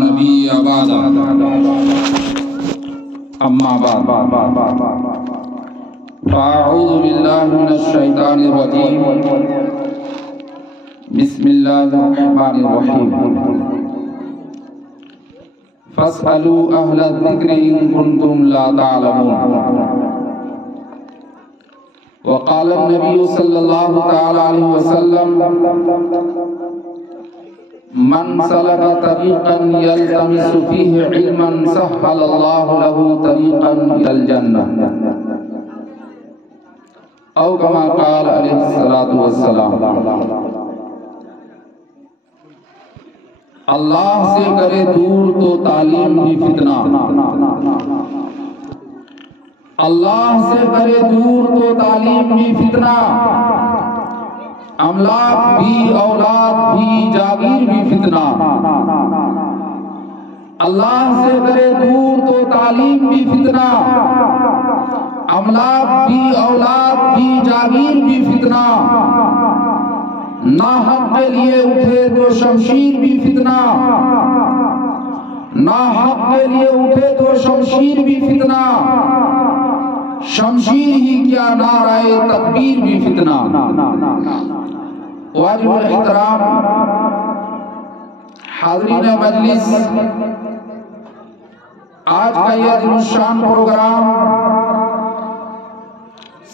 نبی بعد اما بعد فاعوذ باللہ من الشیطان الرجیم بسم اللہ الرحمن الرحیم فاسألوا اہل الذکر ان کنتم لا تعلمون وقال النبی صلی اللہ تعالی علیہ وسلم من سلک طریقا یلتمس فیہ علما سہل اللہ له طریقا الی الجنہ او کما قال علیہ الصلوۃ والسلام۔ اللہ سے کرے دور تو تعلیم بھی فتنہ، اللہ سے کرے دور تو تعلیم بھی فتنہ، املاک بھی اولاد بھی جاگیر بھی فتنہ۔ اللہ سے کرے دور تو تعلیم بھی فتنہ، املاک بھی اولاد بھی جاگیر بھی فتنہ۔ ناحق کے لیے اٹھے تو شمشیر بھی فتنہ، ناحق کے لیے اٹھے تو شمشیر بھی فتنہ، شمشیر ہی کیا نعرہ تکبیر بھی فتنہ۔ واجب الاحترام حاضرین مجلس، آج کا یہ عظیم الشان پروگرام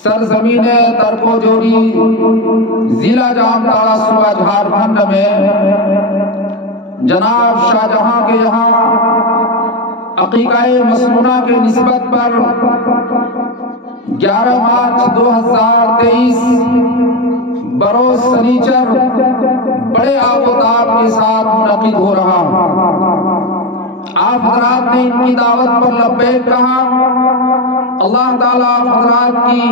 سرزمین ترک و جوڑی ضلع جامتاڑا صوبہ جھارکھنڈ میں جناب شاہجہاں کے یہاں عقیقہ مسنونہ کے نسبت پر 11 مارچ 2023 بروز سنیچر بڑے آب و تاب کے ساتھ منعقد ہو رہا۔ آپ حضرات نے ان کی دعوت پر لبیک کہا۔ اللہ تعالیٰ آپ حضرات کی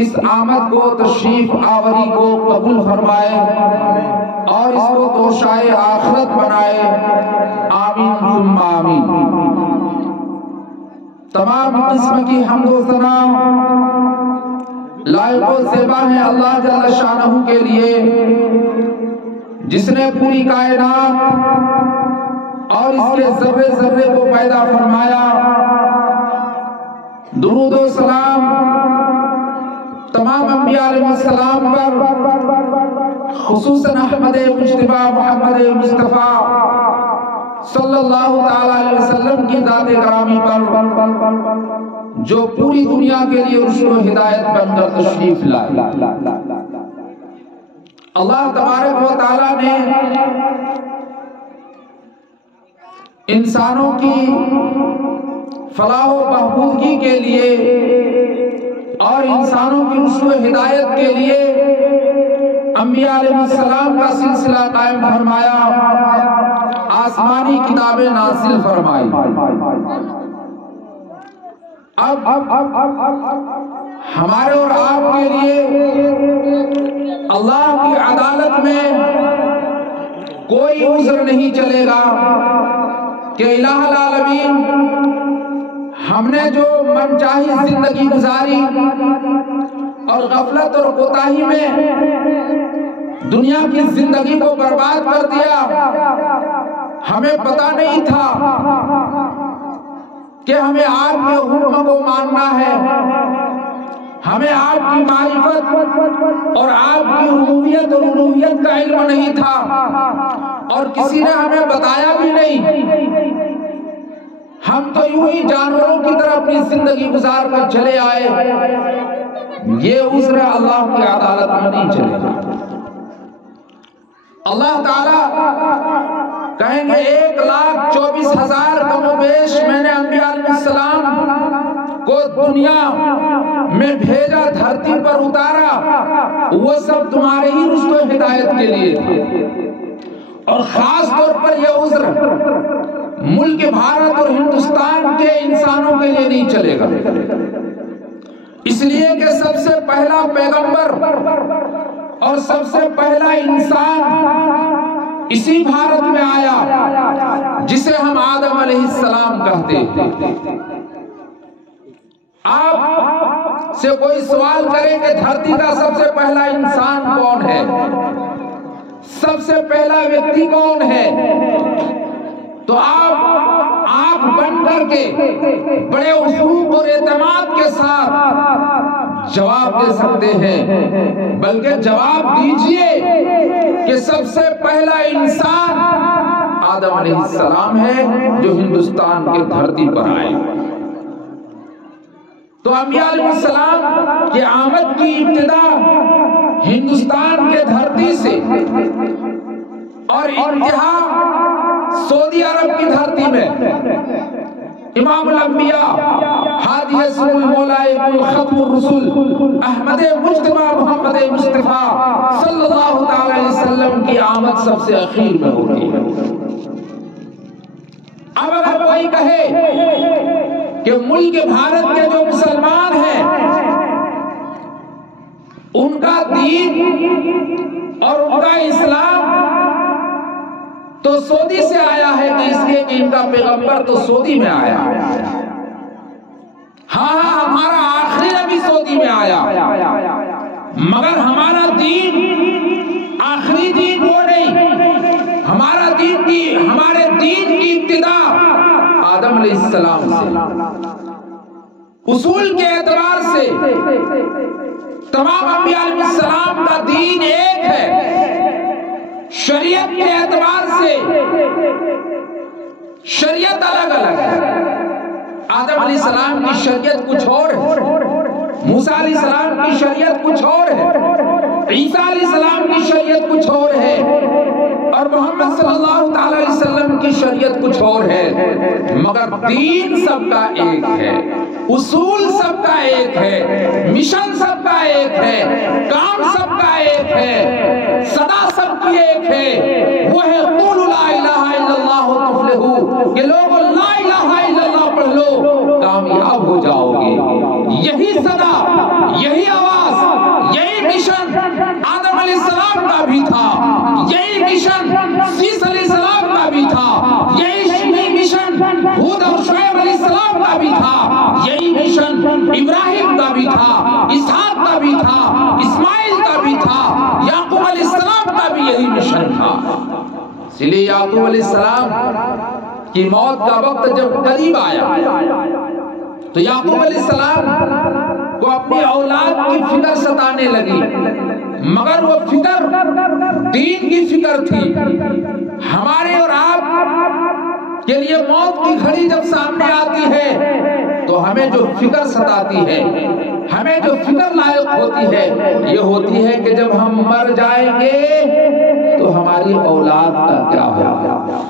اس آمد کو، تشریف آوری کو قبول فرمائے اور اس کو توشائے آخرت بنائے، آمین ثم آمین۔ تمام قسم کی حمد و ثنا لائق و زیبا ہے اللہ جل شانہ کے لیے، جس نے پوری کائنات اور اس کے ذرے ذرے کو پیدا فرمایا۔ درود و سلام تمام انبیاء علیہ السلام پر، خصوصاً احمد مجتبی محمد مصطفیٰ صلی اللہ تعالی علیہ وسلم کی ذات گرامی پر، جو پوری دنیا کے لیے رشد و ہدایت بن کر تشریف لائے۔ اللہ تبارک و تعالی نے انسانوں کی فلاح و بہبودگی کے لیے اور انسانوں کی رشد و ہدایت کے لیے انبیاء علیہ السلام کا سلسلہ قائم فرمایا، آسمانی کتابیں نازل فرمائی۔ اب ہمارے اور آپ کے لیے اللہ کی عدالت میں کوئی عذر نہیں چلے گا کہ الہ العالمین ہم نے جو من چاہی زندگی گزاری اور غفلت اور کوتاہی میں دنیا کی زندگی کو برباد کر دیا۔ ہمیں پتہ نہیں تھا کہ ہمیں آپ کے حکم کو ماننا ہے، ہمیں آپ کی معرفت اور آپ کی ربوبیت اور الوہیت کا علم نہیں تھا، اور کسی نے ہمیں بتایا بھی نہیں۔ ہم تو یوں ہی جانوروں کی طرح اپنی زندگی گزار کر چلے آئے۔ یہ عذر اللہ کی عدالت میں نہیں چلے گا۔ اللہ تعالیٰ کہیں گے 1,24,000 کم و بیش میں نے انبیاء علیہ السلام کو دنیا میں بھیجا، دھرتی پر اتارا، وہ سب تمہارے ہی رشد و ہدایت کے لیے تھے۔ اور خاص طور پر یہ عذر ملک بھارت اور ہندوستان کے انسانوں کے لیے نہیں چلے گا، اس لیے کہ سب سے پہلا پیغمبر اور سب سے پہلا انسان اسی بھارت میں آیا جسے ہم آدم علیہ السلام کہتے ہیں۔ آپ سے کوئی سوال کرے کہ دھرتی کا سب سے پہلا انسان کون ہے، سب سے پہلا ویکتی کون ہے، تو آپ آنکھ بند کر کے بڑے اسلوب اور اعتماد کے ساتھ جواب دے سکتے ہیں، بلکہ جواب دیجئے کہ سب سے پہلا انسان آدم علیہ السلام ہے جو ہندوستان کی دھرتی پر آئے۔ تو انبیاء علیہ السلام کی آمد کی ابتدا ہندوستان کے دھرتی سے اور انتہا سعودی عرب کی دھرتی میں امام الانبیاء ہادی رسول مولا ختم الرسول احمد مجتبی محمد مصطفیٰ صلی اللہ تعالی علیہ وسلم کی آمد سب سے اخیر میں ہوتی ہے۔ اب اگر کوئی کہے کہ ملک بھارت کے جو مسلمان ہیں ان کا دین اور ان کا اسلام تو سعودی سے آیا ہے کہ اس لیے کہ ان کا پیغمبر تو سعودی میں آیا، ہاں ہمارا آخری نبی سعودی میں آیا، مگر ہمارا دین آخری دین وہ نہیں، ہمارے دین کی ابتدا آدم علیہ السلام سے۔ اصول کے اعتبار سے تمام انبیاء علیہ السلام کا دین ایک ہے، شریعت کے اعتبار سے شریعت الگ الگ ہے۔ آدم علیہ السلام کی شریعت کچھ اور ہے، موسیٰ علیہ السلام کی شریعت کچھ اور ہے، عیسیٰ علیہ السلام کی شریعت کچھ اور ہے، اور محمد صلی اللہ تعالی علیہ وسلم کی شریعت کچھ اور ہے، مگر دین سب کا ایک ہے، اصول سب کا ایک ہے، مشن سب کا ایک ہے، کام سب کا ایک ہے، صدا سب کی ایک ہے، وہ ہے قولوا لا الہ الا اللہ تفلحوا، کہ لوگوں لا الہ الا اللہ پڑھ لو کامیاب ہو جاؤ گے۔ یہی صدا، یہی آواز، یہی مشن آدم علیہ السلام کا بھی تھا، یہی مشن سیس علیہ السلام کا بھی تھا، یہی مشن ہود اور شعیب علیہ السلام کا بھی تھا، یہی مشن ابراہیم کا بھی تھا، اسحاق کا بھی تھا، اسماعیل کا بھی تھا، یعقوب علیہ السلام کا بھی یہی مشن تھا۔ اس لیے یعقوب علیہ السلام کی موت کا وقت جب قریب آیا تو یعقوب علیہ السلام کو اپنی اولاد کی فکر ستانے لگی، مگر وہ فکر دین کی فکر تھی۔ ہمارے اور آپ کے لیے موت کی گھڑی جب سامنے آتی ہے تو ہمیں جو فکر ستاتی ہے، ہمیں جو فکر لائق ہوتی ہے، یہ ہوتی ہے کہ جب ہم مر جائیں گے تو ہماری اولاد کا کیا ہوگا،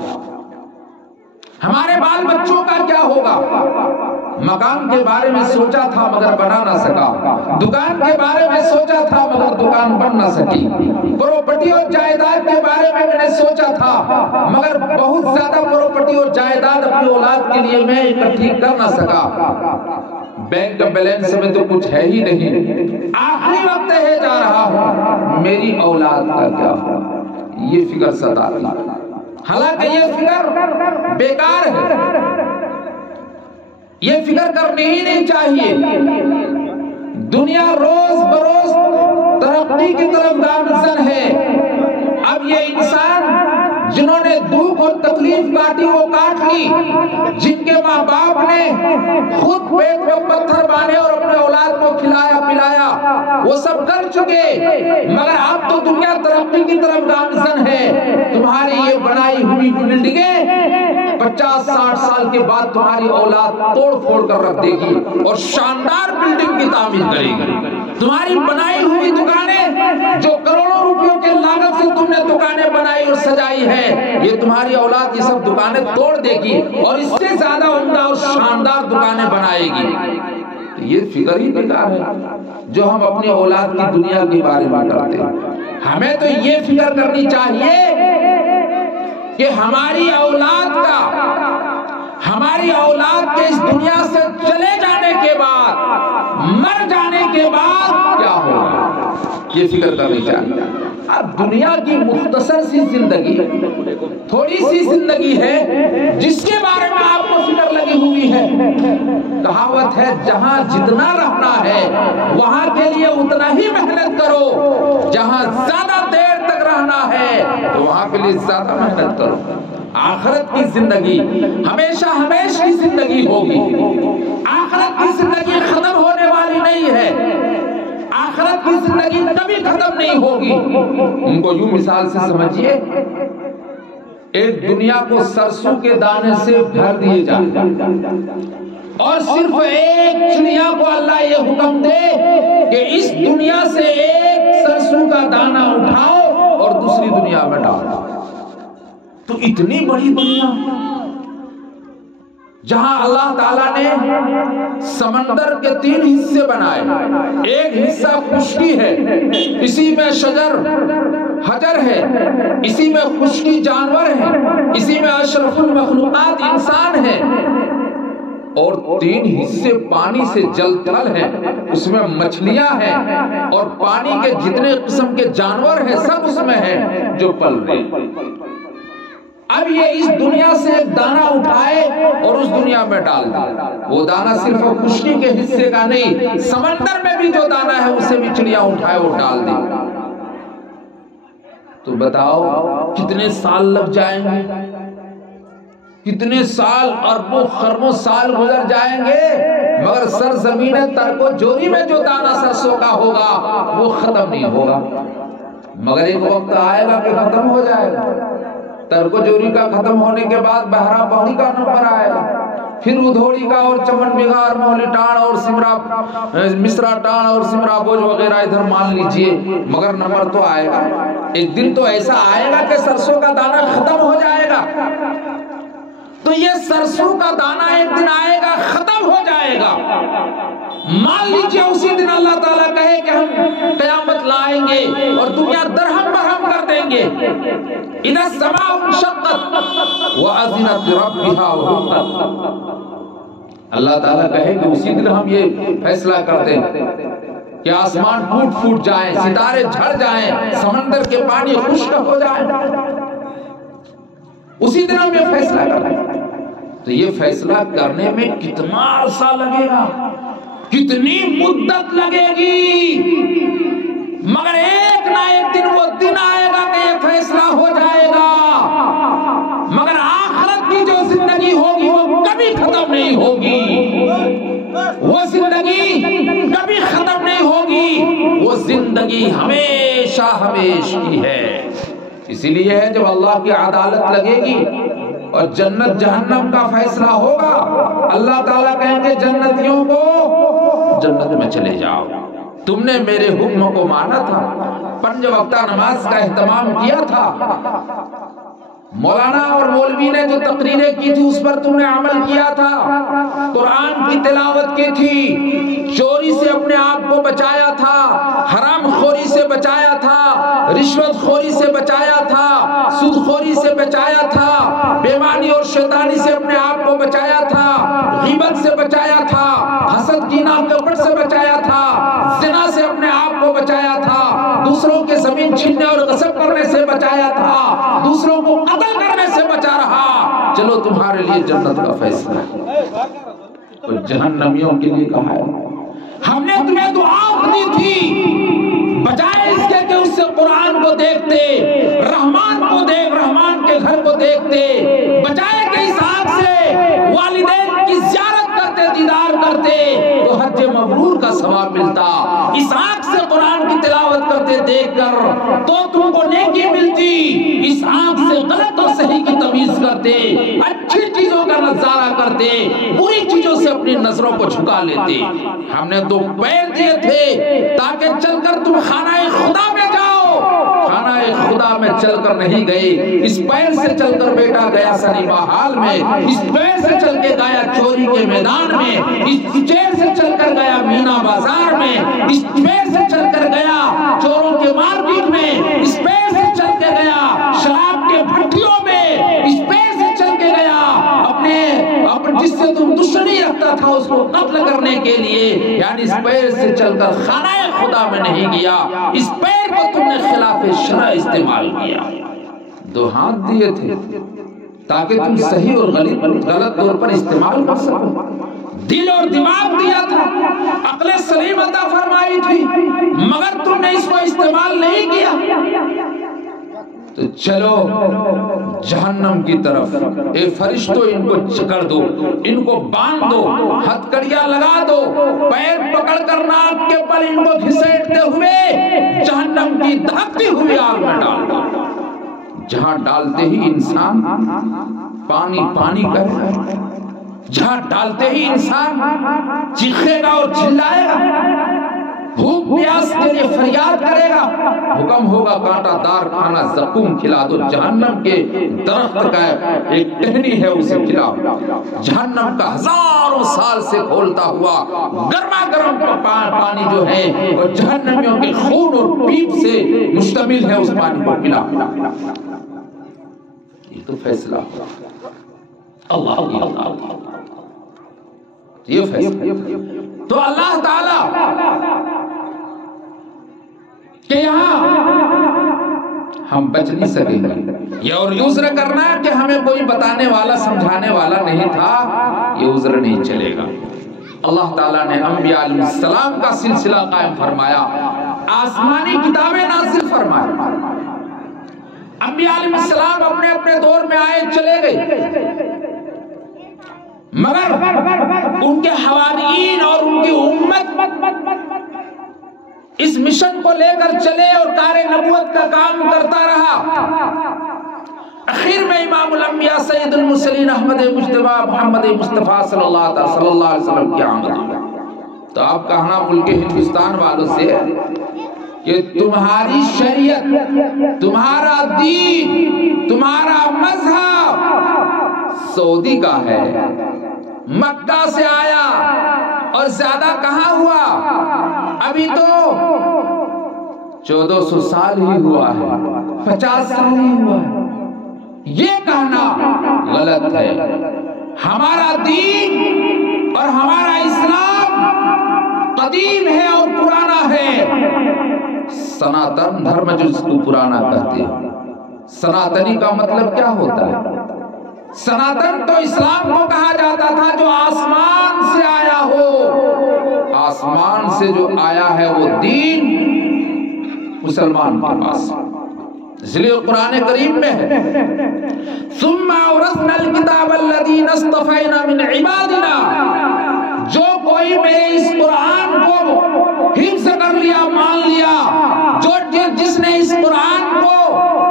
ہمارے بال بچوں کا کیا ہوگا۔ مکان کے بارے میں سوچا تھا مگر بنا نہ سکا، دکان کے بارے میں سوچا تھا مگر دکان بن نہ سکی، پراپرٹی اور جائیداد کے بارے میں نے سوچا تھا مگر بہت زیادہ پراپرٹی اور جائیداد اپنی اولاد کے لیے میں اکٹھی کر نہ سکا، بینک بیلنس میں تو کچھ ہے ہی نہیں، آخری وقت ہے جا رہا ہوں، میری اولاد کا کیا ہوگا، یہ فکر ستاتی۔ حالانکہ یہ فکر بیکار ہے، یہ فکر کرنی ہی نہیں چاہیے۔ دنیا روز بروز ترقی کی طرف گامزن ہے۔ اب یہ انسان جنہوں نے دکھ اور تکلیف کاٹی وہ کاٹ لی، جن کے ماں باپ نے خود پیٹ میں پتھر باندھے اور اپنے اولاد کو کھلایا پلایا، وہ سب کر چکے، مگر اب تو دنیا ترقی کی طرف گامزن ہے۔ تمہاری یہ بنائی ہوئی بلڈنگیں 50-60 سال کے بعد تمہاری اولاد توڑ پھوڑ کر رکھ دے گی اور شاندار بلڈنگ کی تعمیر کرے گی۔ تمہاری بنائی ہوئی دکانیں جو کروڑوں روپیوں کے لاگت سے تم نے دکانیں بنائی اور سجائی ہے، یہ تمہاری اولاد یہ سب دکانیں توڑ دے گی اور اس سے زیادہ عمدہ اور شاندار دکانیں بنائے گی۔ یہ فکر ہی بیکار ہے جو ہم اپنی اولاد کی دنیا کے بارے میں کرتے ہیں۔ ہمیں تو یہ فکر کرنی چاہیے کہ ہماری اولاد کے اس دنیا سے چلے جانے کے بعد، مر جانے کے بعد کیا ہوگا، یہ فکر کرنی چاہیے۔ اب دنیا کی مختصر سی زندگی، تھوڑی سی زندگی ہے جس کے بارے میں آپ کو فکر لگی ہوئی ہے۔ کہاوت ہے جہاں جتنا رہنا ہے وہاں کے لیے اتنا ہی محنت کرو، جہاں زیادہ دیر تک رہنا ہے تو وہاں کے لیے زیادہ محنت کرو۔ آخرت کی زندگی ہمیشہ ہمیشہ کی زندگی ہوگی. آخرت کی زندگی ختم ہونے والی نہیں ہے. آخرت کی زندگی کبھی ختم نہیں ہوگی. ان کو یوں مثال سے سمجھیے، ایک دنیا کو سرسوں کے دانے سے بھر دیے جائے اور صرف ایک چڑیا کو اللہ یہ حکم دے کہ اس دنیا سے ایک سرسوں کا دانہ اٹھاؤ اور دوسری دنیا میں ڈالو. تو اتنی بڑی دنیا جہاں اللہ تعالیٰ نے سمندر کے 3 حصے بنائے. ایک حصہ خشکی ہے، اسی میں شجر حجر ہے، اسی میں خشکی جانور ہے، اسی میں اشرف المخلوقات انسان ہے. اور 3 حصے پانی سے جل تھل ہیں، اس میں مچھلیاں ہیں اور پانی کے جتنے قسم کے جانور ہیں سب اس میں ہیں جو پل رہے ہیں. اب یہ اس دنیا سے ایک دانہ اٹھائے اور اس دنیا میں ڈال دے. وہ دانہ صرف خشکی کے حصے کا نہیں، سمندر میں بھی جو دانہ ہے اسے بھی چڑیا اٹھائے اور ڈال دے. تو بتاؤ کتنے سال لگ جائیں گے، کتنے سال، اربوں خربوں سال گزر جائیں گے، مگر سرزمین ترک و جوری میں جو دانہ سرسوں کا ہوگا وہ ختم نہیں ہوگا. مگر ایک وقت آئے گا کہ ختم ہو جائے گا. ترک و جوری کا ختم ہونے کے بعد بہرا پہنی کا نمبر آئے گا، پھر ادھوڑی کا اور چمن بگار مولی ٹان اور مصرا ٹان اور سمرا بوجھ وغیرہ ادھر مان لیجئے، مگر نمبر تو آئے گا. ایک دن تو ایسا آئے گا کہ سرسوں کا دانہ ختم ہو جائے گا. تو یہ سرسوں کا دانہ ایک دن آئے گا ختم ہو جائے گا. مان لیجئے اسی دن اللہ تعالیٰ کہے کہ ہم قیامت لائیں گے اور دنیا درہم برہم کر دیں گے. اِذَا السَّمَاءُ انشَقَّتْ وَأَذِنَتْ لِرَبِّهَا وَحُقَّتْ. اللہ تعالیٰ کہے کہ اسی دن ہم یہ فیصلہ کر دیں کہ آسمان ٹوٹ پھوٹ جائیں، ستارے جھڑ جائیں، سمندر کے پانی خشک ہو جائیں. اسی دن ہم یہ فیصلہ کر دیں. تو یہ فیصلہ کرنے میں کتنا عرصہ لگے گا، کتنی مدت لگے گی، مگر ایک نہ ایک دن وہ دن آئے گا کہ یہ فیصلہ ہو جائے گا. مگر آخرت کی جو زندگی ہوگی وہ کبھی ختم نہیں ہوگی. وہ زندگی کبھی ختم نہیں ہوگی. وہ زندگی ہمیشہ ہمیشہ کی ہے. اسی لیے ہے جب اللہ کی عدالت لگے گی اور جنت جہنم کا فیصلہ ہوگا، اللہ تعالیٰ کہیں گے جنتیوں کو جنت میں چلے جاؤ، تم نے میرے حکم کو مانا تھا، 5 وقتہ نماز کا اہتمام کیا تھا، مولانا اور مولوی نے جو تقریریں کی تھی اس پر تم نے عمل کیا تھا، قرآن کی تلاوت کی تھی، چوری سے اپنے آپ کو بچایا تھا، حرام خوری سے بچایا تھا، رشوت خوری سے بچایا تھا، سود خوری سے بچایا تھا، بےمانی اور شیطانی سے اپنے آپ کو بچایا تھا، غیبت سے بچایا تھا، حسد کینہ کپٹ سے بچایا تھا، زنا سے اپنے آپ کو بچایا تھا، دوسروں کے زمین چھیننے اور غصب کرنے سے بچایا تھا، دوسروں کو قتل کرنے سے بچا رہا. چلو تمہارے لیے جنت کا فیصلہ ہے. اور جہنمیوں کے لیے کہا ہے ہم نے تمہیں دعا دی تھی، بجائے اس کے کہ اس سے قرآن کو دیکھتے، رحمان کو دیکھ، رحمان کے گھر کو دیکھتے، بجائے کہ اس آنکھ سے والدین کی زیارت کرتے، دیدار کرتے تو حج مبرور کا ثواب ملتا. اس آنکھ سے قرآن کی تلاوت کرتے دیکھ کر تو تم کو نیکی ملتی. اس آنکھ سے غلط اور صحیح کی تمیز کرتے، اچھی چیزوں کا نظارہ کرتے، بری چیزوں سے اپنی نظروں کو جھکا لیتے. ہم نے 2 پیر دیے تھے تاکہ چل کر تم خانہ خدا میں جاؤ. خانہ خدا میں چل کر نہیں گئے. اس پیر سے چل کر بیٹا گیا سنیما حال میں، اس پیر سے چل کے گیا چوری کے میدان میں، اس پیر سے چل کر گیا مینا بازار میں، اس پیر سے چل کر گیا چوروں کے مارکیٹ میں، اس پیر سے چل کے گیا شراب کے بھٹیوں میں، اس پیر سے چل کے گیا اپنے جس سے تم دشمنی رکھتا تھا اس کو قتل کرنے کے لیے. یعنی اس پیر سے چل کر خانہ خدا میں نہیں گیا، اس پیر کو تم نے خلاف شرع استعمال کیا. 2 ہاتھ دیے تھے تاکہ تم صحیح اور غلط طور پر استعمال کر سکو. دل اور دماغ دیا تھا، عقل سلیم عطا فرمائی تھی، مگر تم نے اس کو استعمال نہیں کیا. تو چلو جہنم کی طرف، اے فرشتوں ان کو جکڑ دو، ان کو باندھ دو، ہتھکڑیاں لگا دو، پیر پکڑ کر ناک کے بل ان کو گھسیٹتے ہوئے جہنم کی دھکتی ہوئی آگ میں ڈال دو۔ جہاں ڈالتے ہی انسان پانی پانی کرے گا، جہاں ڈالتے ہی انسان چیخے گا اور چلائے گا، بھوک پیاس کے لیے فریاد کرے گا، حکم ہوگا کانٹا دار کھانا زقوم کھلا دو، جہنم کے درخت کا ایک ٹہنی ہے اسے کھلاؤ، جہنم کا ہزاروں سال سے کھولتا ہوا گرما گرم پانی جو ہے اور جہنمیوں کے خون اور پیپ سے مشتمل ہے، اس پانی کو پلاؤ۔ یہ تو فیصلہ اللہ یہ فیصلہ تو اللہ تعالی کہ یہاں ہم بچ نہیں سکیں گے، یہ اور عذر کرنا کہ ہمیں کوئی بتانے والا سمجھانے والا نہیں تھا، یہ عذر نہیں چلے گا۔ اللہ تعالیٰ نے انبیاء علیہ السلام کا سلسلہ قائم فرمایا، آسمانی کتابیں نازل فرمائی، انبیاء علیہ السلام اپنے اپنے دور میں آئے چلے گئے، مگر ان کے حواریین اور ان کی امت اس مشن کو لے کر چلے اور کار نبوت کا کام کرتا رہا۔ اخیر میں امام الانبیاء سید المرسلین احمد مجتبی محمد مصطفیٰ صلی اللہ علیہ وسلم کی آمد ہوئی۔ تو آپ کہنا ملک ہندوستان والوں سے کہ تمہاری شریعت، تمہارا دین، تمہارا مذہب سعودی کا ہے، مکہ سے آیا اور زیادہ کہاں ہوا، ابھی تو 1400 سال ہی ہوا ہے، 50 سال ہی ہوا ہے۔ یہ کہنا غلط ہے۔ ہمارا دین اور ہمارا اسلام قدیم ہے اور پرانا ہے۔ سناتن دھرم جو اس کو پرانا کہتے ہیں، سناتنی کا مطلب کیا ہوتا ہے؟ سناتن تو اسلام کو کہا جاتا تھا جو آسمان سے آیا ہو، آسمان سے جو آیا ہے وہ دین مسلمان کے پاس، اس لیے قرآن کریم میں ہے ثم اورثنا الکتاب الذین اصطفینا من عبادنا، جو کوئی میرے اس قرآن کو حفظ کر لیا، مان لیا، جس نے اس قرآن کو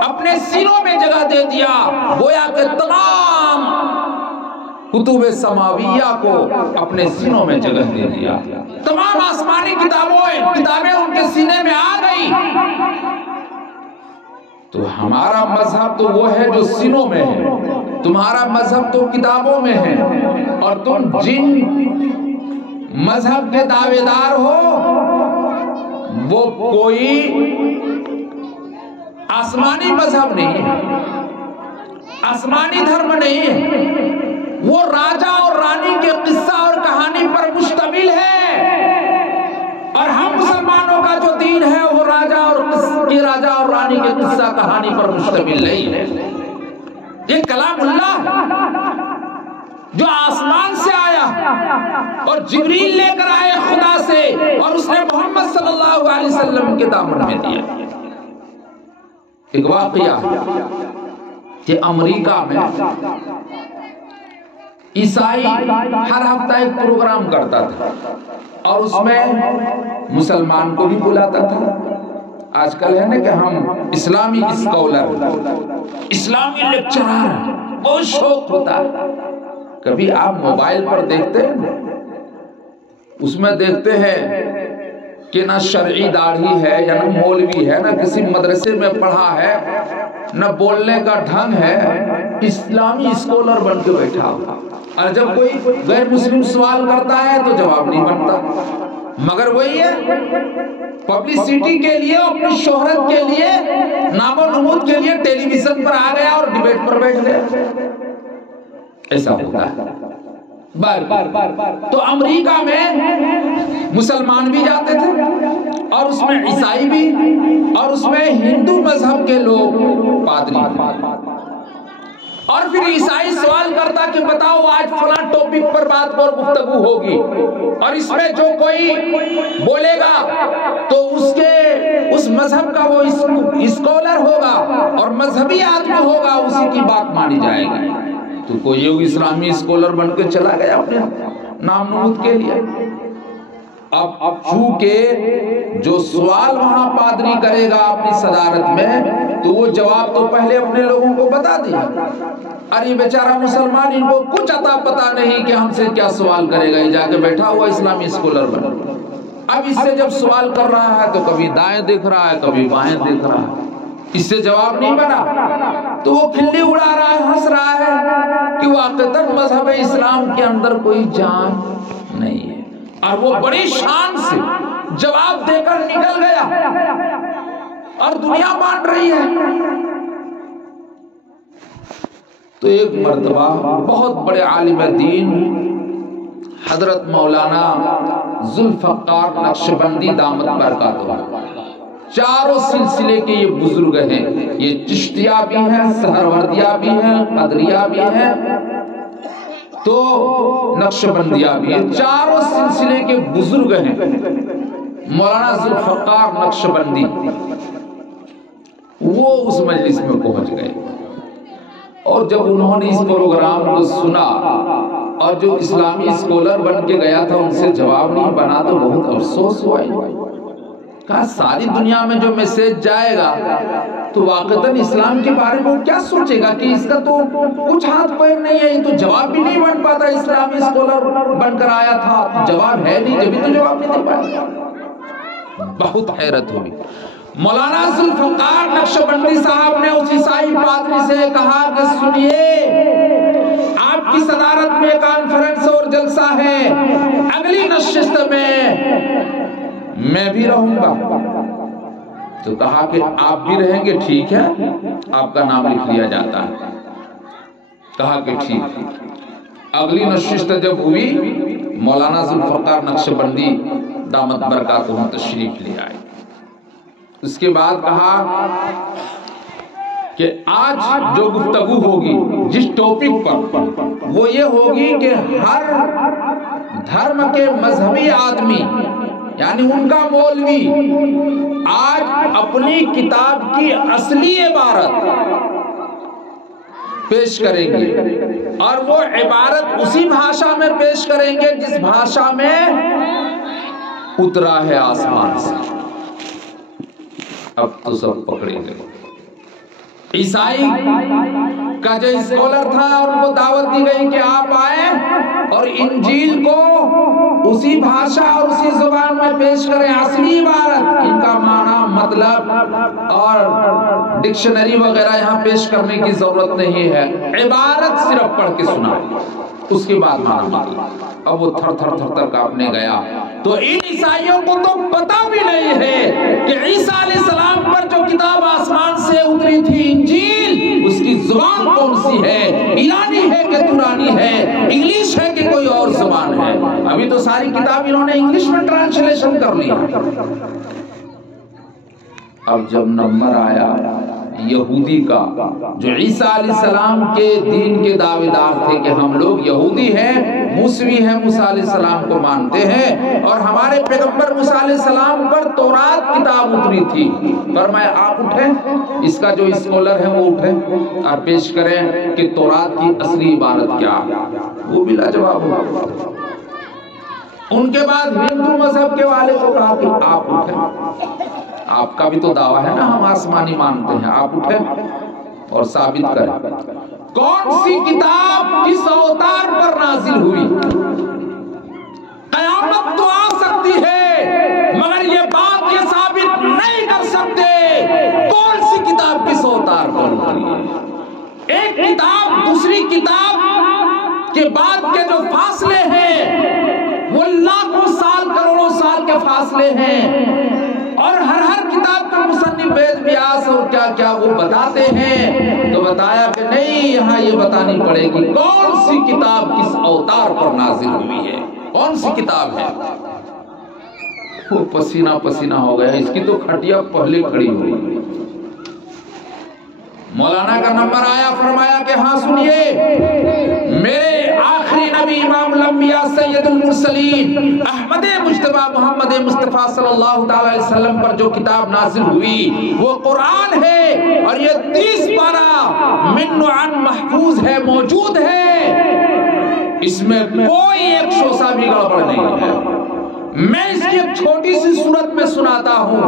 اپنے سینوں میں جگہ دے دیا، گویا کہ تمام کتب سماویہ کو اپنے سینوں میں جگہ دے دیا، تمام آسمانی کتابیں ان کے سینے میں آ گئی۔ تو ہمارا مذہب تو وہ ہے جو سینوں میں ہے، تمہارا مذہب تو کتابوں میں ہے، اور تم جن مذہب کے دعوے دار ہو وہ کوئی آسمانی مذہب نہیں ہے، آسمانی دھرم نہیں ہے، وہ راجہ اور رانی کے قصہ اور کہانی پر مشتمل ہے، اور ہم مسلمانوں کا جو دین ہے وہ راجہ اور رانی کے قصہ کہانی پر مشتمل نہیں ہے۔ یہ کلام اللہ جو آسمان سے آیا اور جبریل لے کر آئے خدا سے، اور اس نے محمد صلی اللہ علیہ وسلم کے دامن میں دیا۔ ایک واقعہ کہ امریکہ میں عیسائی ہر ہفتہ ایک پروگرام کرتا تھا اور اس میں مسلمان کو بھی بلاتا تھا۔ آج کل ہے نا کہ ہم اسلامی اسکالر، اسلامی لیکچرر، بہت شوق ہوتا ہے۔ کبھی آپ موبائل پر دیکھتے ہیں، اس میں دیکھتے ہیں کہ نہ شرعی داڑھی ہے یا نہ مولوی ہے، نہ کسی مدرسے میں پڑھا ہے، نہ بولنے کا ڈھنگ ہے، اسلامی اسکالر بن کے بیٹھا ہوا، اور جب کوئی غیر مسلم سوال کرتا ہے تو جواب نہیں بنتا، مگر وہی ہے پبلسٹی کے لیے، اپنی شہرت کے لیے، نام و نمود کے لیے ٹیلی ویژن پر آ گیا اور ڈیبیٹ پر بیٹھ گیا۔ ایسا ہوتا ہے تو امریکہ میں مسلمان بھی جاتے تھے اور اس میں عیسائی بھی، اور اس میں ہندو مذہب کے لوگ پادری۔ اور پھر عیسائی سوال کرتا کہ بتاؤ آج فلاں ٹاپک پر بات اور گفتگو ہوگی، اور اس میں جو کوئی بولے گا تو اس مذہب کا وہ اسکالر ہوگا اور مذہبی آدمی ہوگا، اسی کی بات مانی جائے گی۔ تو کوئی اسلامی اسکالر بن کے چلا گیا اپنے نام نمود کے لیے۔ اب چونکہ جو سوال وہاں پادری کرے گا اپنی صدارت میں، تو وہ جواب تو پہلے اپنے لوگوں کو بتا دیا۔ ارے بیچارہ مسلمان، ان کو کچھ عطا پتا نہیں کہ ہم سے کیا سوال کرے گا، یہ جا کے بیٹھا ہوا اسلامی اسکالر بنا۔ اب اس سے جب سوال کر رہا ہے تو کبھی دائیں دیکھ رہا ہے کبھی بائیں دیکھ رہا ہے، اس سے جواب نہیں بنا تو وہ کھلی اڑا رہا ہے، ہنس رہا ہے کہ واقعتاً مذہب اسلام کے اندر کوئی جان نہیں ہے، اور وہ بڑی شان سے جواب دے کر نکل گیا اور دنیا مان رہی ہے۔ تو ایک مرتبہ بہت بڑے عالم دین حضرت مولانا ذوالفقار نقشبندی دامت برکاتہ، چاروں سلسلے کے یہ بزرگ ہیں، یہ چشتیہ بھی ہیں، سہروردیہ بھی ہیں، قدریہ بھی ہیں، تو نقشبندیہ بھی ہیں، چاروں سلسلے کے بزرگ ہیں۔ مولانا ذوالفقار نقشبندی وہ اس مجلس میں پہنچ گئے، اور جب انہوں نے اس پروگرام کو سنا اور جو اسلامی اسکالر بن کے گیا تھا ان سے جواب نہیں بنا تو بہت افسوس ہوا۔ کہا ساری دنیا میں جو میسج جائے گا تو واقعتاً اسلام کے بارے میں وہ کیا سوچے گا کہ اس کا تو کچھ ہاتھ پیر نہیں ہے، یہ تو جواب بھی نہیں بن پاتا، اسلامی اسکالر بن کر آیا تھا، جواب ہے نہیں، جبھی تو جواب نہیں دے پایا۔ بہت حیرت ہوئی۔ مولانا ذوالفقار نقشبندی صاحب نے اس عیسائی پادری سے کہا کہ سنیے، آپ کی صدارت میں کانفرنس اور جلسہ ہے، اگلی نشست میں بھی رہوں گا۔ تو کہا کہ آپ بھی رہیں گے، ٹھیک ہے، آپ کا نام لکھ لیا جاتا ہے۔ کہا کہ ٹھیک۔ اگلی نشست جب ہوئی، مولانا ذوالفقار نقشبندی دامت برکاتہ تشریف لے آئے۔ اس کے بعد کہا کہ آج جو گفتگو ہوگی جس ٹاپک پر، وہ یہ ہوگی کہ ہر دھرم کے مذہبی آدمی یعنی ان کا مولوی آج اپنی کتاب کی اصلی عبارت پیش کریں گے، اور وہ عبارت اسی بھاشا میں پیش کریں گے جس بھاشا میں اترا ہے آسمان سے۔ اب تو سب پکڑے گئے۔ عیسائی کا جو اسکالر تھا اور ان کو دعوت دی گئی کہ آپ آئیں اور انجیل کو اسی بھاشا اور اسی زبان میں پیش کریں، اصلی عبارت، ان کا معنی، مطلب اور ڈکشنری وغیرہ یہاں پیش کرنے کی ضرورت نہیں ہے، عبارت صرف پڑھ کے سنائیں، اس کے بعد معنی مطلب۔ اب وہ تھر تھر تھر تھر کانپنے گیا۔ تو ان عیسائیوں کو تو پتہ بھی نہیں ہے کہ عیسیٰ علیہ السلام پر جو کتاب آسمان سے اتری تھی انجیل، اس کی زبان کون سی ہے، ایرانی ہے کہ تورانی ہے، انگلش ہے کہ کوئی اور زبان ہے۔ ابھی تو ساری کتاب انہوں نے انگلش میں ٹرانسلیشن کر لیا۔ اب جب نمبر آیا یہودی کا، جو عیسیٰ علیہ السلام کے دین کے دعوے دار تھے کہ ہم لوگ یہودی ہیں، موسوی ہیں، موسیٰ علیہ السلام کو مانتے ہیں، اور ہمارے پیغمبر موسیٰ علیہ السلام پر تورات کتاب اتری تھی، فرمایا آپ اٹھیں، اس کا جو اسکالر ہے وہ اٹھیں اور پیش کریں کہ تورات کی اصلی عبارت کیا ہے۔ وہ بلا جواب ہوا۔ ان کے بعد ہندو مذہب کے والے کو کہا کہ آپ اٹھیں، آپ کا بھی تو دعویٰ ہے نا ہم آسمانی مانتے ہیں، آپ اٹھیں اور ثابت کریں کون سی کتاب کس اوتار پر نازل ہوئی۔ قیامت تو آ سکتی ہے مگر یہ بات یہ ثابت نہیں کر سکتے کون سی کتاب کس اوتار پر اتری ہے۔ ایک کتاب دوسری کتاب کے بعد کے جو فاصلے ہیں وہ لاکھوں سال کروڑوں سال کے فاصلے ہیں، اور ہر کتاب کا مصنف وید ویاس اور کیا کیا وہ بتاتے ہیں۔ تو بتایا کہ نہیں، یہاں یہ بتانی پڑے گی کون سی کتاب کس اوتار پر نازل ہوئی ہے، کون سی کتاب ہے۔ وہ پسینہ پسینہ ہو گیا، اس کی تو کھٹیا پہلے کھڑی ہوئی۔ مولانا کا نمبر آیا، فرمایا کہ ہاں سنیے، میرے آخری نبی امام الانبیاء سید المرسلین احمد مجتبی محمد مصطفیٰ صلی اللہ تعالی علیہ وسلم پر جو کتاب نازل ہوئی وہ قرآن ہے، اور یہ 30 پارہ من عن محفوظ ہے، موجود ہے، اس میں کوئی ایک شوسہ بھی گڑبڑ نہیں ہے۔ میں اس کی ایک چھوٹی سی صورت میں سناتا ہوں،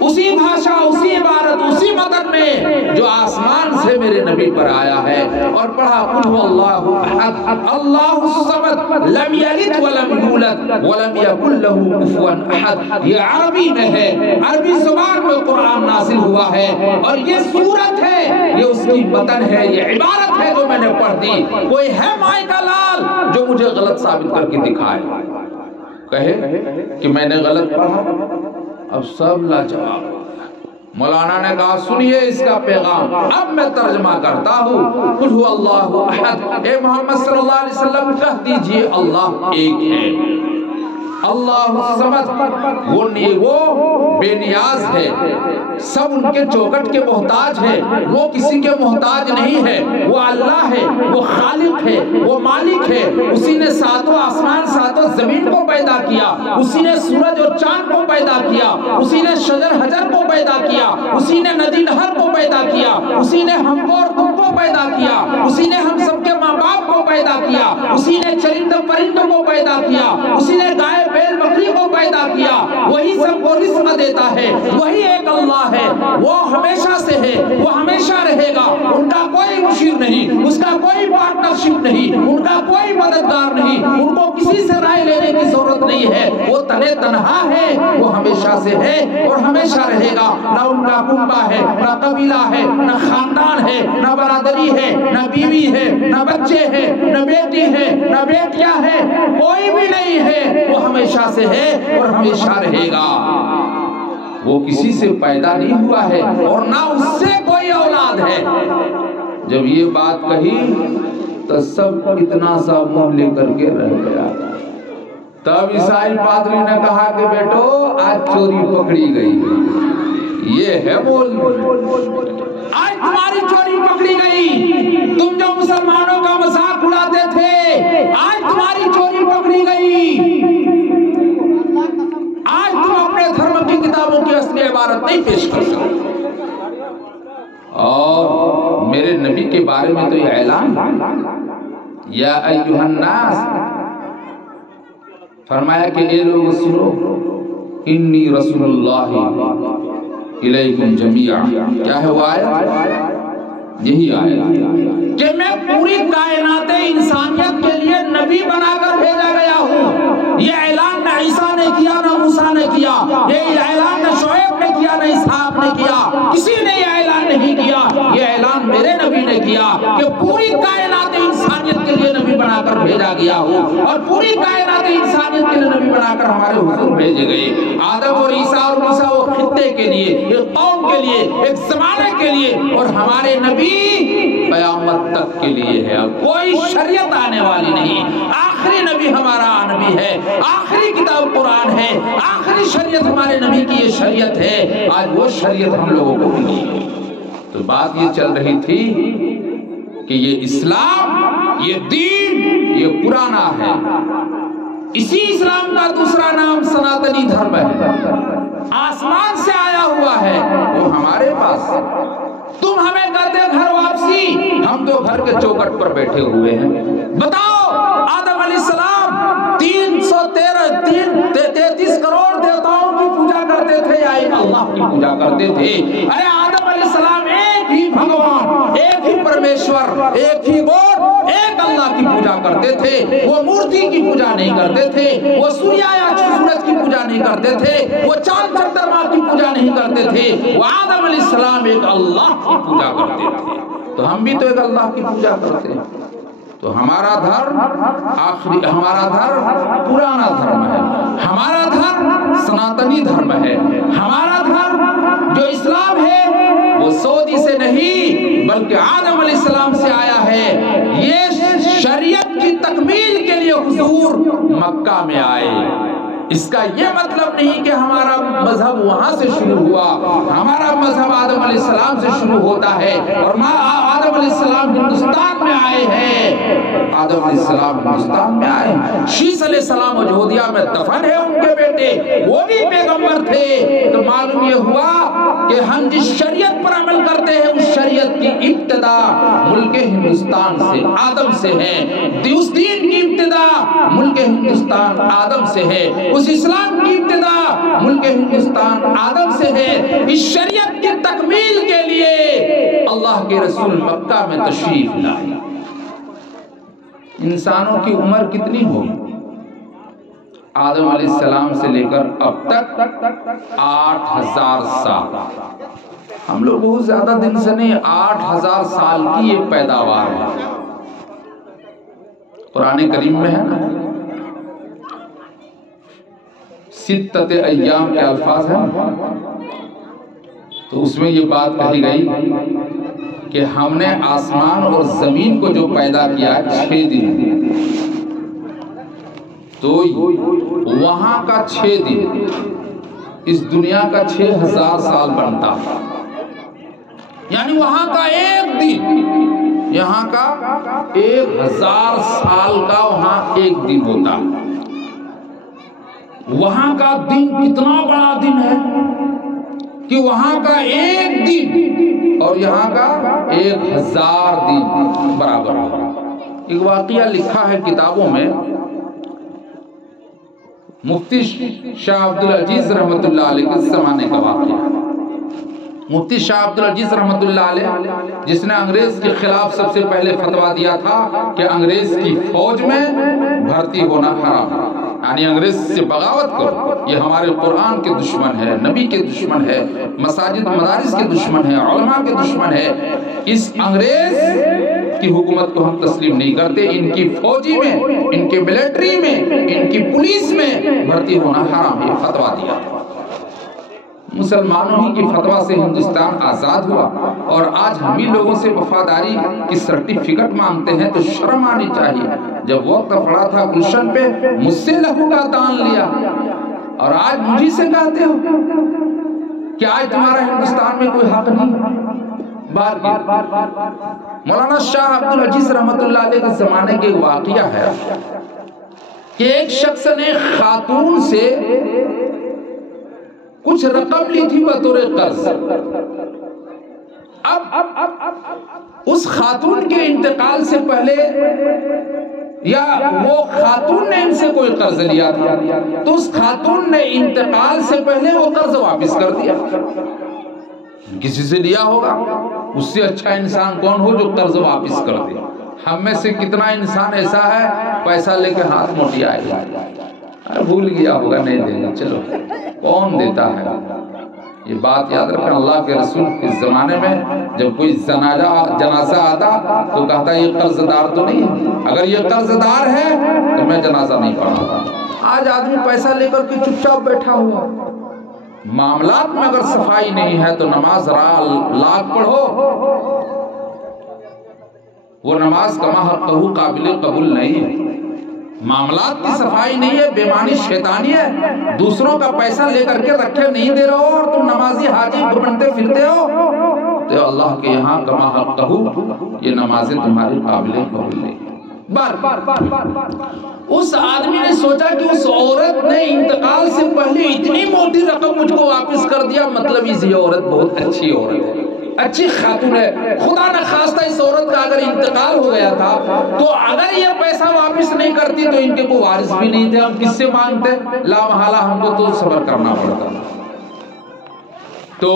اسی بھاشا، اسی عبارت، اسی متن میں جو آسمان سے میرے نبی پر آیا ہے، اور پڑھا قل هو اللہ احد اللہ الصمد لم یلد ولم یولد ولم یکن له کفوا احد۔ یہ عربی میں ہے، عربی زبان میں قرآن نازل ہوا ہے، اور یہ صورت ہے، یہ اس کی متن ہے، یہ عبارت ہے جو میں نے پڑھ دی۔ کوئی ہے مائی کا لال جو مجھے غلط ثابت کر کے دکھائے، کہے کہ میں نے غلط پڑھا؟ اب سب لاجواب۔ مولانا نے کہا سنیے اس کا پیغام، اب میں ترجمہ کرتا ہوں۔ قل هو اللہ احد، اے محمد صلی اللہ علیہ وسلم کہہ دیجئے اللہ ایک ہے، اللہ الصمد، وہ بے نیاز ہے، سب ان کے چوکٹ کے محتاج ہے، وہ کسی کے محتاج نہیں ہے، وہ اللہ ہے، وہ خالق ہے، وہ مالک ہے، اسی نے ساتوں آسمان ساتوں زمین کو پیدا کیا، اسی نے سورج اور چاند کو پیدا کیا، اسی نے شجر حجر کو پیدا کیا، اسی نے ندی نہر کو پیدا کیا، اسی نے ہم کو اور تم کو پیدا کیا، اسی نے ہم سب کے ماں باپ کو پیدا کیا، اسی نے چرند پرند کو پیدا کیا، اسی نے گائے بیل بکری کو پیدا کیا، وہی سب کو رزق دیتا ہے، وہی ایک اللہ ہے، وہ ہمیشہ سے ہے، وہ ہمیشہ رہے گا، ان کا کوئی مشیر نہیں، اس کا کوئی پارٹنرشپ نہیں، ان کا کوئی مددگار نہیں، ان کو کسی سے رائے لینے کی ضرورت نہیں ہے، وہ تنے تنہا ہے، وہ ہمیشہ سے ہے اور ہمیشہ رہے گا، نہ ان کا کنبہ ہے، نہ قبیلہ ہے، نہ خاندان ہے، نہ برادری ہے، نہ بیوی ہے، نہ بچے ہیں، نہ بیٹی ہے، نہ بیٹیاں ہیں، کوئی بھی نہیں ہے، وہ ہمیشہ سے ہے اور ہمیشہ رہے گا، وہ کسی سے پیدا نہیں ہوا ہے اور نہ اس سے کوئی اولاد ہے۔ جب یہ بات کہی تو سب اتنا سا منہ لے کر کے رہ گیا۔ تب عیسائی پادری نے کہا کہ بیٹو آج چوری پکڑی گئی، یہ ہے بول، آج تمہاری چوری پکڑی گئی، تم جو مسلمانوں کا مذاق اڑاتے تھے آج تمہاری چوری پکڑی گئی، آج تم اپنے دھرم کی کتابوں کی اصلی عبارت نہیں پیش کر سکتے۔ اور میرے نبی کے بارے میں تو یہ اعلان، یا ایھا الناس، فرمایا کہ اے لوگ سنو، انی رسول اللہ الیکم جمیعا، کیا ہے وہ آیت؟ یہی آیت کہ میں پوری کائنات انسانیت کے لیے نبی بنا کر بھیجا گیا ہوں۔ یہ اعلان نہ عیسیٰ نے کیا، نہ موسیٰ نے کیا، یہ اعلان نہ شعیب نے کیا، نہ اسحاق نے کیا، کسی نے یہ اعلان نہیں کیا، یہ اعلان میرے نبی نے کیا کہ پوری کائنات انسانیت کے لیے نبی بنا کر بھیجا گیا ہوں، اور پوری کائنات انسانیت کے لیے نبی بنا کر ہمارے حضور بھیجے گئے۔ آدم اور عیسیٰ اور موسیٰ وہ خطے کے لیے، ایک قوم کے لیے، ایک زمانے کے لیے، اور ہمارے نبی قیامت تک کے لیے ہے، کوئی شریعت آنے والی نہیں۔ آخری نبی ہمارا نبی ہے، آخری کتاب قرآن ہے، آخری شریعت ہمارے نبی کی یہ شریعت ہے، آج وہ شریعت ہم لوگوں کو ملی۔ تو بات یہ چل رہی تھی کہ یہ اسلام، یہ دین، یہ پرانا ہے، اسی اسلام کا دوسرا نام سناتنی دھرم ہے، آسمان سے آیا ہوا ہے، وہ ہمارے پاس ہے۔ تم ہمیں کہتے گھر واپسی، ہم تو گھر کے چوکٹ پر بیٹھے ہوئے ہیں۔ بتاؤ آدم علیہ السلام 33 کروڑ دیوتاؤں کی پوجا کرتے تھے یا ایک اللہ کی پوجا کرتے تھے؟ ارے آدم علیہ السلام ایک ہی بھگوان، ایک ہی پرمیشور، ایک ہی گوڈ، ایک اللہ کی پوجا کرتے تھے، وہ مورتی کی پوجا نہیں کرتے تھے، وہ سوریا یا سورج کی پوجا نہیں کرتے تھے، وہ چاند چندرما کی پوجا نہیں کرتے تھے، وہ آدم علیہ السلام ایک اللہ کی پوجا کرتے تھے۔ تو ہم بھی تو ایک اللہ کی پوجا کرتے ہیں۔ تو ہمارا دھرم آخری، ہمارا دھرم پرانا دھرم ہے، ہمارا دھرم سناتنی دھرم ہے، ہمارا دھرم جو اسلام ہے وہ سعودی سے نہیں بلکہ آدم علیہ السلام سے آیا ہے۔ یہ شریعت کی تکمیل کے لیے حضور مکہ میں آئے، اس کا یہ مطلب نہیں کہ ہمارا مذہب وہاں سے شروع ہوا. ہمارا مذہب آدم علیہ السلام سے شروع ہوتا ہے اور آدم علیہ السلام ہندوستان میں آئے ہیں. آدم علیہ السلام ہندوستان میں آئے ہیں. شیس علیہ السلام اجودھیا میں دفن ہے ان کے بیٹے, وہ بھی پیغمبر تھے. تو معلوم یہ ہوا کہ ہم جس شریعت پر عمل کرتے ہیں اس شریعت کی ابتدا ملک ہندوستان سے, آدم سے ہے. اس دین کی ابتدا ملک ہندوستان آدم سے ہے. اس اسلام کی ابتدا ملک ہندوستان آدم سے ہے. اس شریعت کی تکمیل کے لیے اللہ کے رسول مکہ میں تشریف لائے. انسانوں کی عمر کتنی ہوگی؟ آدم علیہ السلام سے لے کر اب تک 8000 سال. ہم لوگ بہت زیادہ دن سے نہیں, 8000 سال کی یہ پیداوار ہے. قرآن کریم میں ہے نا, ستت ایام کے الفاظ ہیں, تو اس میں یہ بات کہی گئی کہ ہم نے آسمان اور زمین کو جو پیدا کیا ہے 6 دن, تو وہاں کا 6 دن اس دنیا کا 6000 سال بنتا. یعنی وہاں کا ایک دن یہاں کا 1000 سال کا وہاں ایک دن ہوتا. وہاں کا دن کتنا بڑا دن ہے کہ وہاں کا ایک دن اور یہاں کا 1000 دن برابر ہوگا. ایک واقعہ لکھا ہے کتابوں میں, مفتی شاہ عبدالعزیز رحمت اللہ علیہ کے زمانے کا واقعہ. مفتی شاہ عبدالعزیز رحمت اللہ علیہ جس نے انگریز کے خلاف سب سے پہلے فتویٰ دیا تھا کہ انگریز کی فوج میں بھرتی ہونا حرام ہے, یعنی انگریز سے بغاوت کرو, یہ ہمارے قرآن کے دشمن ہے, نبی کے دشمن ہے, مساجد مدارس کے دشمن ہے, علماء کے دشمن ہے. اس انگریز کی حکومت کو ہم تسلیم نہیں کرتے. ان کی فوجی میں, ان کے ملٹری میں, ان کی پولیس میں بھرتی ہونا حرام ہے, فتویٰ دیا. مسلمانوں ہی کی فتویٰ سے ہندوستان آزاد ہوا, اور آج ہم ہی لوگوں سے وفاداری کی سرٹیفکیٹ مانگتے ہیں تو شرم آنی چاہیے. جب وقت پڑا تھا گلشن پہ مجھ سے لہو کا دان لیا, اور آج مجھے سے کہتے ہو کہ آج تمہارا ہندوستان میں کوئی حق نہیں. مولانا شاہ عبدالعزیز رحمت اللہ علیہ کے زمانے کے واقعہ ہے کہ ایک شخص نے خاتون سے کچھ رقم لی تھی بطور قرض. اب اس خاتون کے انتقال سے پہلے یا وہ خاتون نے ان سے کوئی قرض لیا تھا تو اس خاتون نے انتقال سے پہلے وہ قرض واپس کر دیا. کسی سے لیا ہوگا, اس سے اچھا انسان کون ہو جو قرض واپس کر دے. ہم میں سے کتنا انسان ایسا ہے پیسہ لے کے ہاتھ موٹی آئے گا, بھول گیا ہوگا نہیں دے گا, چلو کون دیتا ہے. یہ بات یاد رکھنا, اللہ کے رسول کے زمانے میں جب کوئی جنازہ آتا تو کہتا یہ قرض دار تو نہیں ہے, اگر یہ قرض دار ہے تو میں جنازہ نہیں پڑھاتا. آج آدمی پیسہ لے کر کے چپ چاپ بیٹھا ہوا. معاملات میں اگر صفائی نہیں ہے تو نماز لاکھ پڑھو, وہ نماز کما حقہ قابل قبول نہیں ہے. معاملات کی صفائی نہیں ہے, بےمانی شیطانی ہے, دوسروں کا پیسہ لے کر کے رکھے نہیں دے رہے ہو اور تم نمازی حاجی بنتے پھرتے ہو, تو اللہ کے یہاں کما حقہ یہ نمازیں تمہاری قابل قبول نہیں. اس آدمی نے سوچا کہ اس عورت نے انتقال سے پہلے اتنی موٹی رقم مجھ کو واپس کر دیا, مطلب یہ عورت بہت اچھی عورت ہے, اچھی خاتون ہے. خدا نہ خواستہ اس عورت کا اگر انتقال ہو گیا تھا تو اگر یہ پیسہ واپس نہیں کرتی تو ان کے کوئی وارث بھی نہیں تھے, ہم کس سے مانگتے, لا محالہ ہم کو تو صبر کرنا پڑتا. تو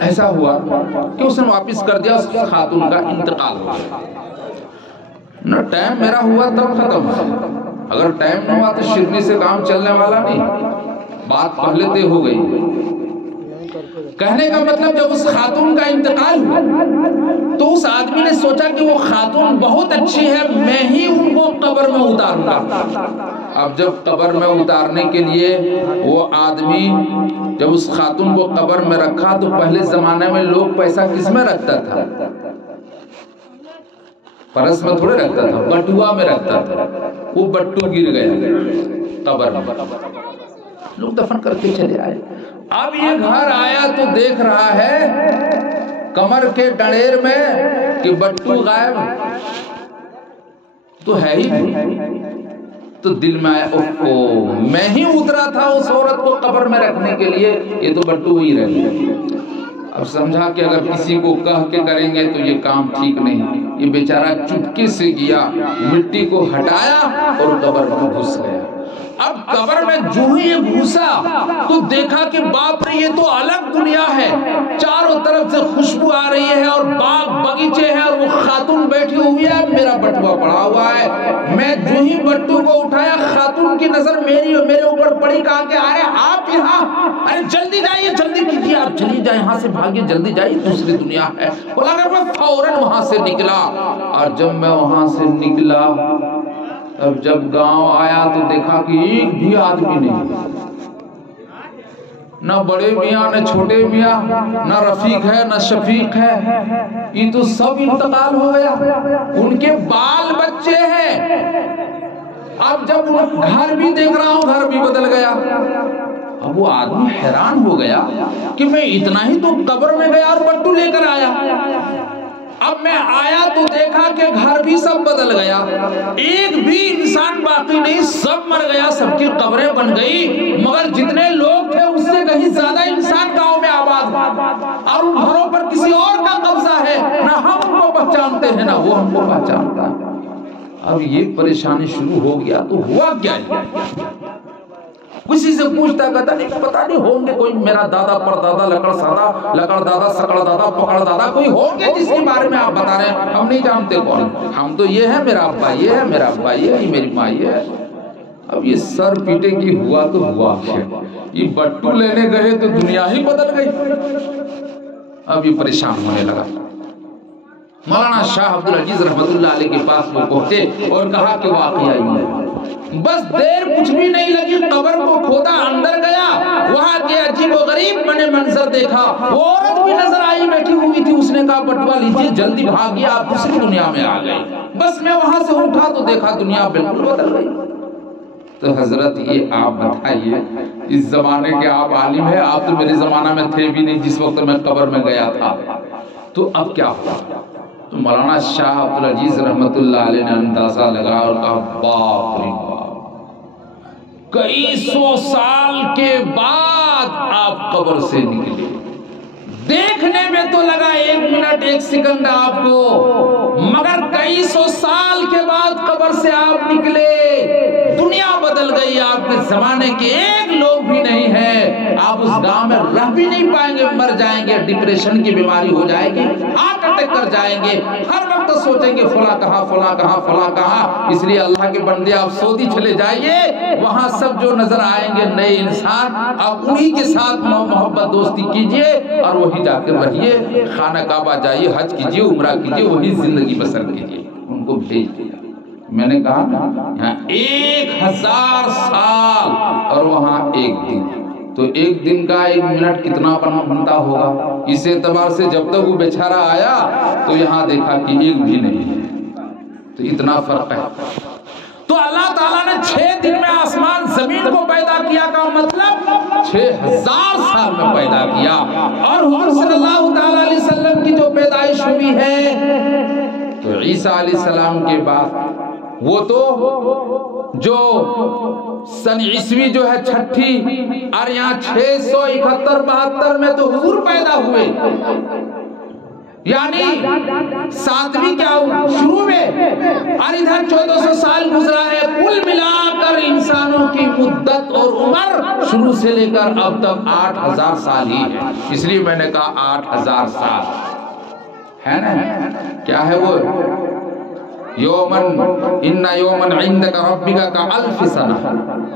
ایسا ہوا کہ اس نے واپس کر دیا, اس خاتون کا انتقال ہو گیا. نہ ٹائم میرا ہوا تب ختم, اگر ٹائم نہ ہوا تو شرنی سے کام چلنے والا نہیں, بات پہلے طے ہو گئی. کہنے کا مطلب جب اس خاتون کا انتقال ہوا تو اس آدمی نے سوچا کہ وہ خاتون بہت اچھی ہے, میں ہی ان کو قبر میں اتاروں گا. اب جب قبر میں اتارنے کے لیے وہ آدمی جب اس خاتون کو قبر میں رکھا تو پہلے زمانے میں لوگ پیسہ کس میں رکھتا تھا, پرس میں تھوڑے رکھتا تھا, بٹوا میں رکھتا تھا. وہ بٹو گر گیا قبر میں، لوگ دفن کر کے چلے آئے۔ اب یہ گھر آیا تو دیکھ رہا ہے کمر کے ڈنڈیر میں کہ بٹو غائب تو ہے ہی نہیں، تو دل میں آیا اوہ میں ہی اترا تھا اس عورت کو قبر میں رکھنے کے لیے، یہ تو بٹو ہی رہ گیا۔ اب سمجھا کہ اگر کسی کو کہہ کے کریں گے تو یہ کام ٹھیک نہیں، یہ بیچارہ چپکے سے گیا، مٹی کو ہٹایا اور قبر میں گھس گیا۔ اب قبر میں جو ہی یہ گھسا تو دیکھا کہ باپ رے یہ تو الگ دنیا ہے، چاروں طرف سے خوشبو آ رہی ہے اور باغ باغیچے ہیں اور وہ خاتون بیٹھی ہوئی ہے، میرا بٹوا پڑا ہوا ہے۔ میں جو ہی بٹو کو اٹھایا خاتون کی نظر میرے اوپر پڑی، کہا کہ ارے آپ یہاں، ارے جلدی جائیے، جلدی کیجیے، آپ چلی جائیں یہاں سے، بھاگیے، جلدی جائیے، دوسری دنیا ہے۔ بولا اگر میں فوراً وہاں سے نکلا، اور جب میں وہاں سے نکلا اب جب گاؤں آیا تو دیکھا کہ ایک بھی آدمی نہیں، نہ بڑے میاں نہ چھوٹے میاں، نہ رفیق ہے نہ شفیق ہے، یہ تو سب انتقال ہو گیا، ان کے بال بچے ہیں۔ اب جب گھر بھی دیکھ رہا ہوں گھر بھی بدل گیا۔ اب وہ آدمی حیران ہو گیا کہ میں اتنا ہی تو قبر میں گیا اور بٹو لے کر آیا، اب میں آیا تو دیکھا کہ گھر بھی سب بدل گیا، ایک بھی انسان باقی نہیں، سب مر گیا، سب کی قبریں بن گئی، مگر جتنے لوگ تھے اس سے کہیں زیادہ انسان گاؤں میں آباد، اور ان گھروں پر کسی اور کا قبضہ ہے، نہ ہم ان کو پہچانتے ہیں نہ وہ ہم کو پہچانتا ہے۔ اب یہ پریشانی شروع ہو گیا تو ہوا کیا ہے؟ کسی سے پوچھتا کہتا نہیں پتا نہیں، ہوں گے کوئی میرا دادا پردادا لکڑ سادا لکڑ دادا سکڑ دادا پکڑ دادا کوئی ہوں گے جس کے بارے میں آپ بتا رہے ہیں، ہم نہیں جانتے کون، ہم تو یہ ہے میرا ابا یہ ہے، میرا ابا یہ ہے، میری ماں یہ ہے۔ اب یہ سر پیٹے کی ہوا تو ہوا کیا، یہ بٹو لینے گئے تو دنیا ہی بدل گئی۔ اب یہ پریشان ہونے لگا۔ مولانا شاہ عبد العزیز رحمت اللہ علیہ کے پاس وہ پہنچے اور کہا کہ واقعہ یہ ہے۔ بس دیر کچھ بھی نہیں لگی، قبر کو کھودا، اندر گیا، وہاں کے عجیب و غریب میں نے منظر دیکھا، وہ عورت بھی نظر آئی بیٹھی ہوئی تھی، اس نے کہا بٹوا لیجیے، جلدی بھاگیے، آپ دوسری دنیا میں آ گئے۔ بس میں وہاں سے اٹھا تو دیکھا دنیا بالکل بدل گئی۔ تو حضرت یہ آپ بتائیے، اس زمانے کے آپ عالم ہیں، آپ تو میرے زمانہ میں تھے بھی نہیں جس وقت میں قبر میں گیا تھا، تو اب کیا ہوا؟ تو مولانا شاہ عبد العزیز رحمت اللہ علیہ نے اندازہ لگا اور کہا باپ رے باپ، کئی سو سال کے بعد آپ قبر سے نکلے، دیکھنے میں تو لگا ایک منٹ ایک سیکنڈ آپ کو، مگر کئی سو سال کے بعد قبر سے آپ نکلے، دنیا بدل گئی، آپ کے زمانے کے ایک لوگ بھی نہیں ہیں، آپ اس گاؤں میں رہ بھی نہیں پائیں گے، مر جائیں گے، ڈپریشن کی بیماری ہو جائے گی، ہارٹ اٹیک کر جائیں گے، ہر وقت سوچیں گے فلاں کہاں فلاں کہاں فلاں کہاں۔ اس لیے اللہ کے بندے آپ سعودی چلے جائیے، وہاں سب جو نظر آئیں گے نئے انسان، آپ انہی کے ساتھ محبت دوستی کیجئے اور وہی جا کے رہیے، خانہ کعبہ جائیے، حج کیجئے، عمرہ کیجئے، وہی زندگی بسر کیجئے۔ ان کو بھیج دیا۔ میں نے کہا یہاں 1000 سال اور وہاں ایک دن، تو ایک دن کا ایک منٹ کتنا بنتا ہوگا؟ اس اعتبار سے جب تک وہ بیچارہ آیا تو یہاں دیکھا کہ ایک بھی نہیں ہے، تو اتنا فرق ہے۔ تو اللہ تعالیٰ نے 6 دن میں آسمان زمین کو پیدا کیا کا مطلب 6000 سال میں پیدا کیا، اور حضور صلی اللہ تعالیٰ علیہ وسلم کی جو پیدائش ہوئی ہے تو عیسیٰ علیہ السلام کے بعد، وہ تو جو سن عیسوی جو ہے 6ٹھی، اور یہاں 671-72 میں تو حضور پیدا ہوئے، یعنی 7ویں کیا شروع میں، اور ادھر 1400 سال گزرا ہے، کل ملا کر انسانوں کی مدت اور عمر شروع سے لے کر اب تک 8000 سال ہی ہے، اس لیے میں نے کہا 8000 سال ہے نا۔ کیا ہے وہ؟ یومن ان یومن عندک ربک کا 1000 سنہ،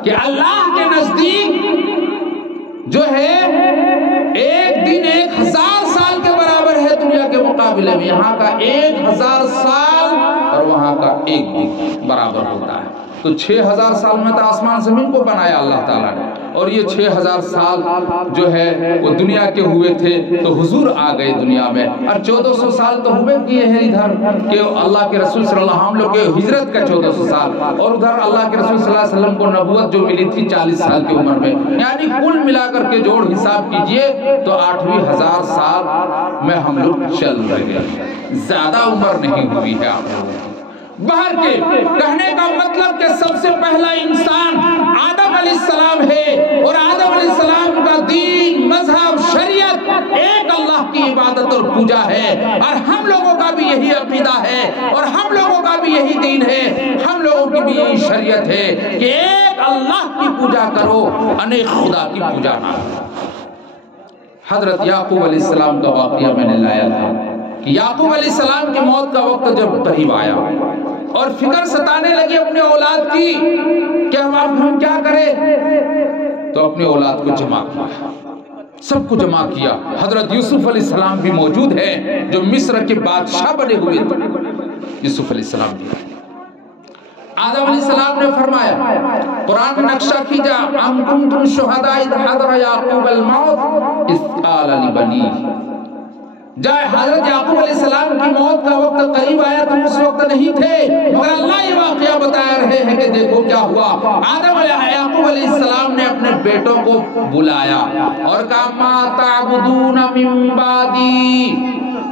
کہ اللہ کے نزدیک جو ہے ایک دن 1000 سال کے برابر ہے دنیا کے مقابلے میں، یہاں کا 1000 سال اور وہاں کا ایک دن برابر ہوتا ہے۔ تو 6000 سال میں تو آسمان زمین کو بنایا اللہ تعالیٰ نے، اور یہ 6000 سال جو ہے وہ دنیا کے ہوئے تھے تو حضور آ گئے دنیا میں، اور 1400 سال تو ہوئے کیے ہیں ادھر کہ اللہ کے رسول صلی اللہ علیہ وسلم، ہم لوگ کے ہجرت کا 1400 سال، اور ادھر اللہ کے رسول صلی اللہ علیہ وسلم کو نبوت جو ملی تھی 40 سال کی عمر میں، یعنی کل ملا کر کے جوڑ حساب کیجئے تو 8000 سال میں ہم لوگ چل رہے ہیں، زیادہ عمر نہیں ہوئی ہے آپ لوگوں کی۔ باہر کے کہنے کا مطلب کہ سب سے پہلا انسان آدم علیہ السلام ہے، اور آدم علیہ السلام کا دین، مذہب، شریعت ایک اللہ کی عبادت اور پوجا ہے، اور ہم لوگوں کا بھی یہی عقیدہ ہے، اور ہم لوگوں کا بھی یہی دین ہے، ہم لوگوں کی بھی یہی شریعت ہے کہ ایک اللہ کی پوجا کرو، انیک خدا کی پوجا نہ کرو۔ حضرت یعقوب علیہ السلام کا واقعہ میں نے لایا تھا کہ یعقوب علیہ السلام کی موت کا وقت جب قریب آیا اور فکر ستانے لگی اپنے اولاد کی کہ ہم کیا کریں، تو اپنے اولاد کو جمع کیا، سب کو جمع کیا۔ حضرت یوسف علیہ السلام بھی موجود ہے جو مصر کے بادشاہ بنے ہوئے تھے، یوسف علیہ السلام بھی۔ آدم علیہ السلام نے فرمایا، قرآن میں نقشہ کھینچا، ام کنتم شہداء اذ حضر یعقوب الموت اذ قال لبنیہ، جائے حضرت یعقوب علیہ السلام کی موت کا وقت قریب آیا، تم اس وقت نہیں تھے، مگر اللہ یہ واقعہ بتا رہے ہیں کہ دیکھو کیا ہوا۔ آدم یعقوب علیہ السلام نے اپنے بیٹوں کو بلایا اور کہا، ما تعبدون من بعدی،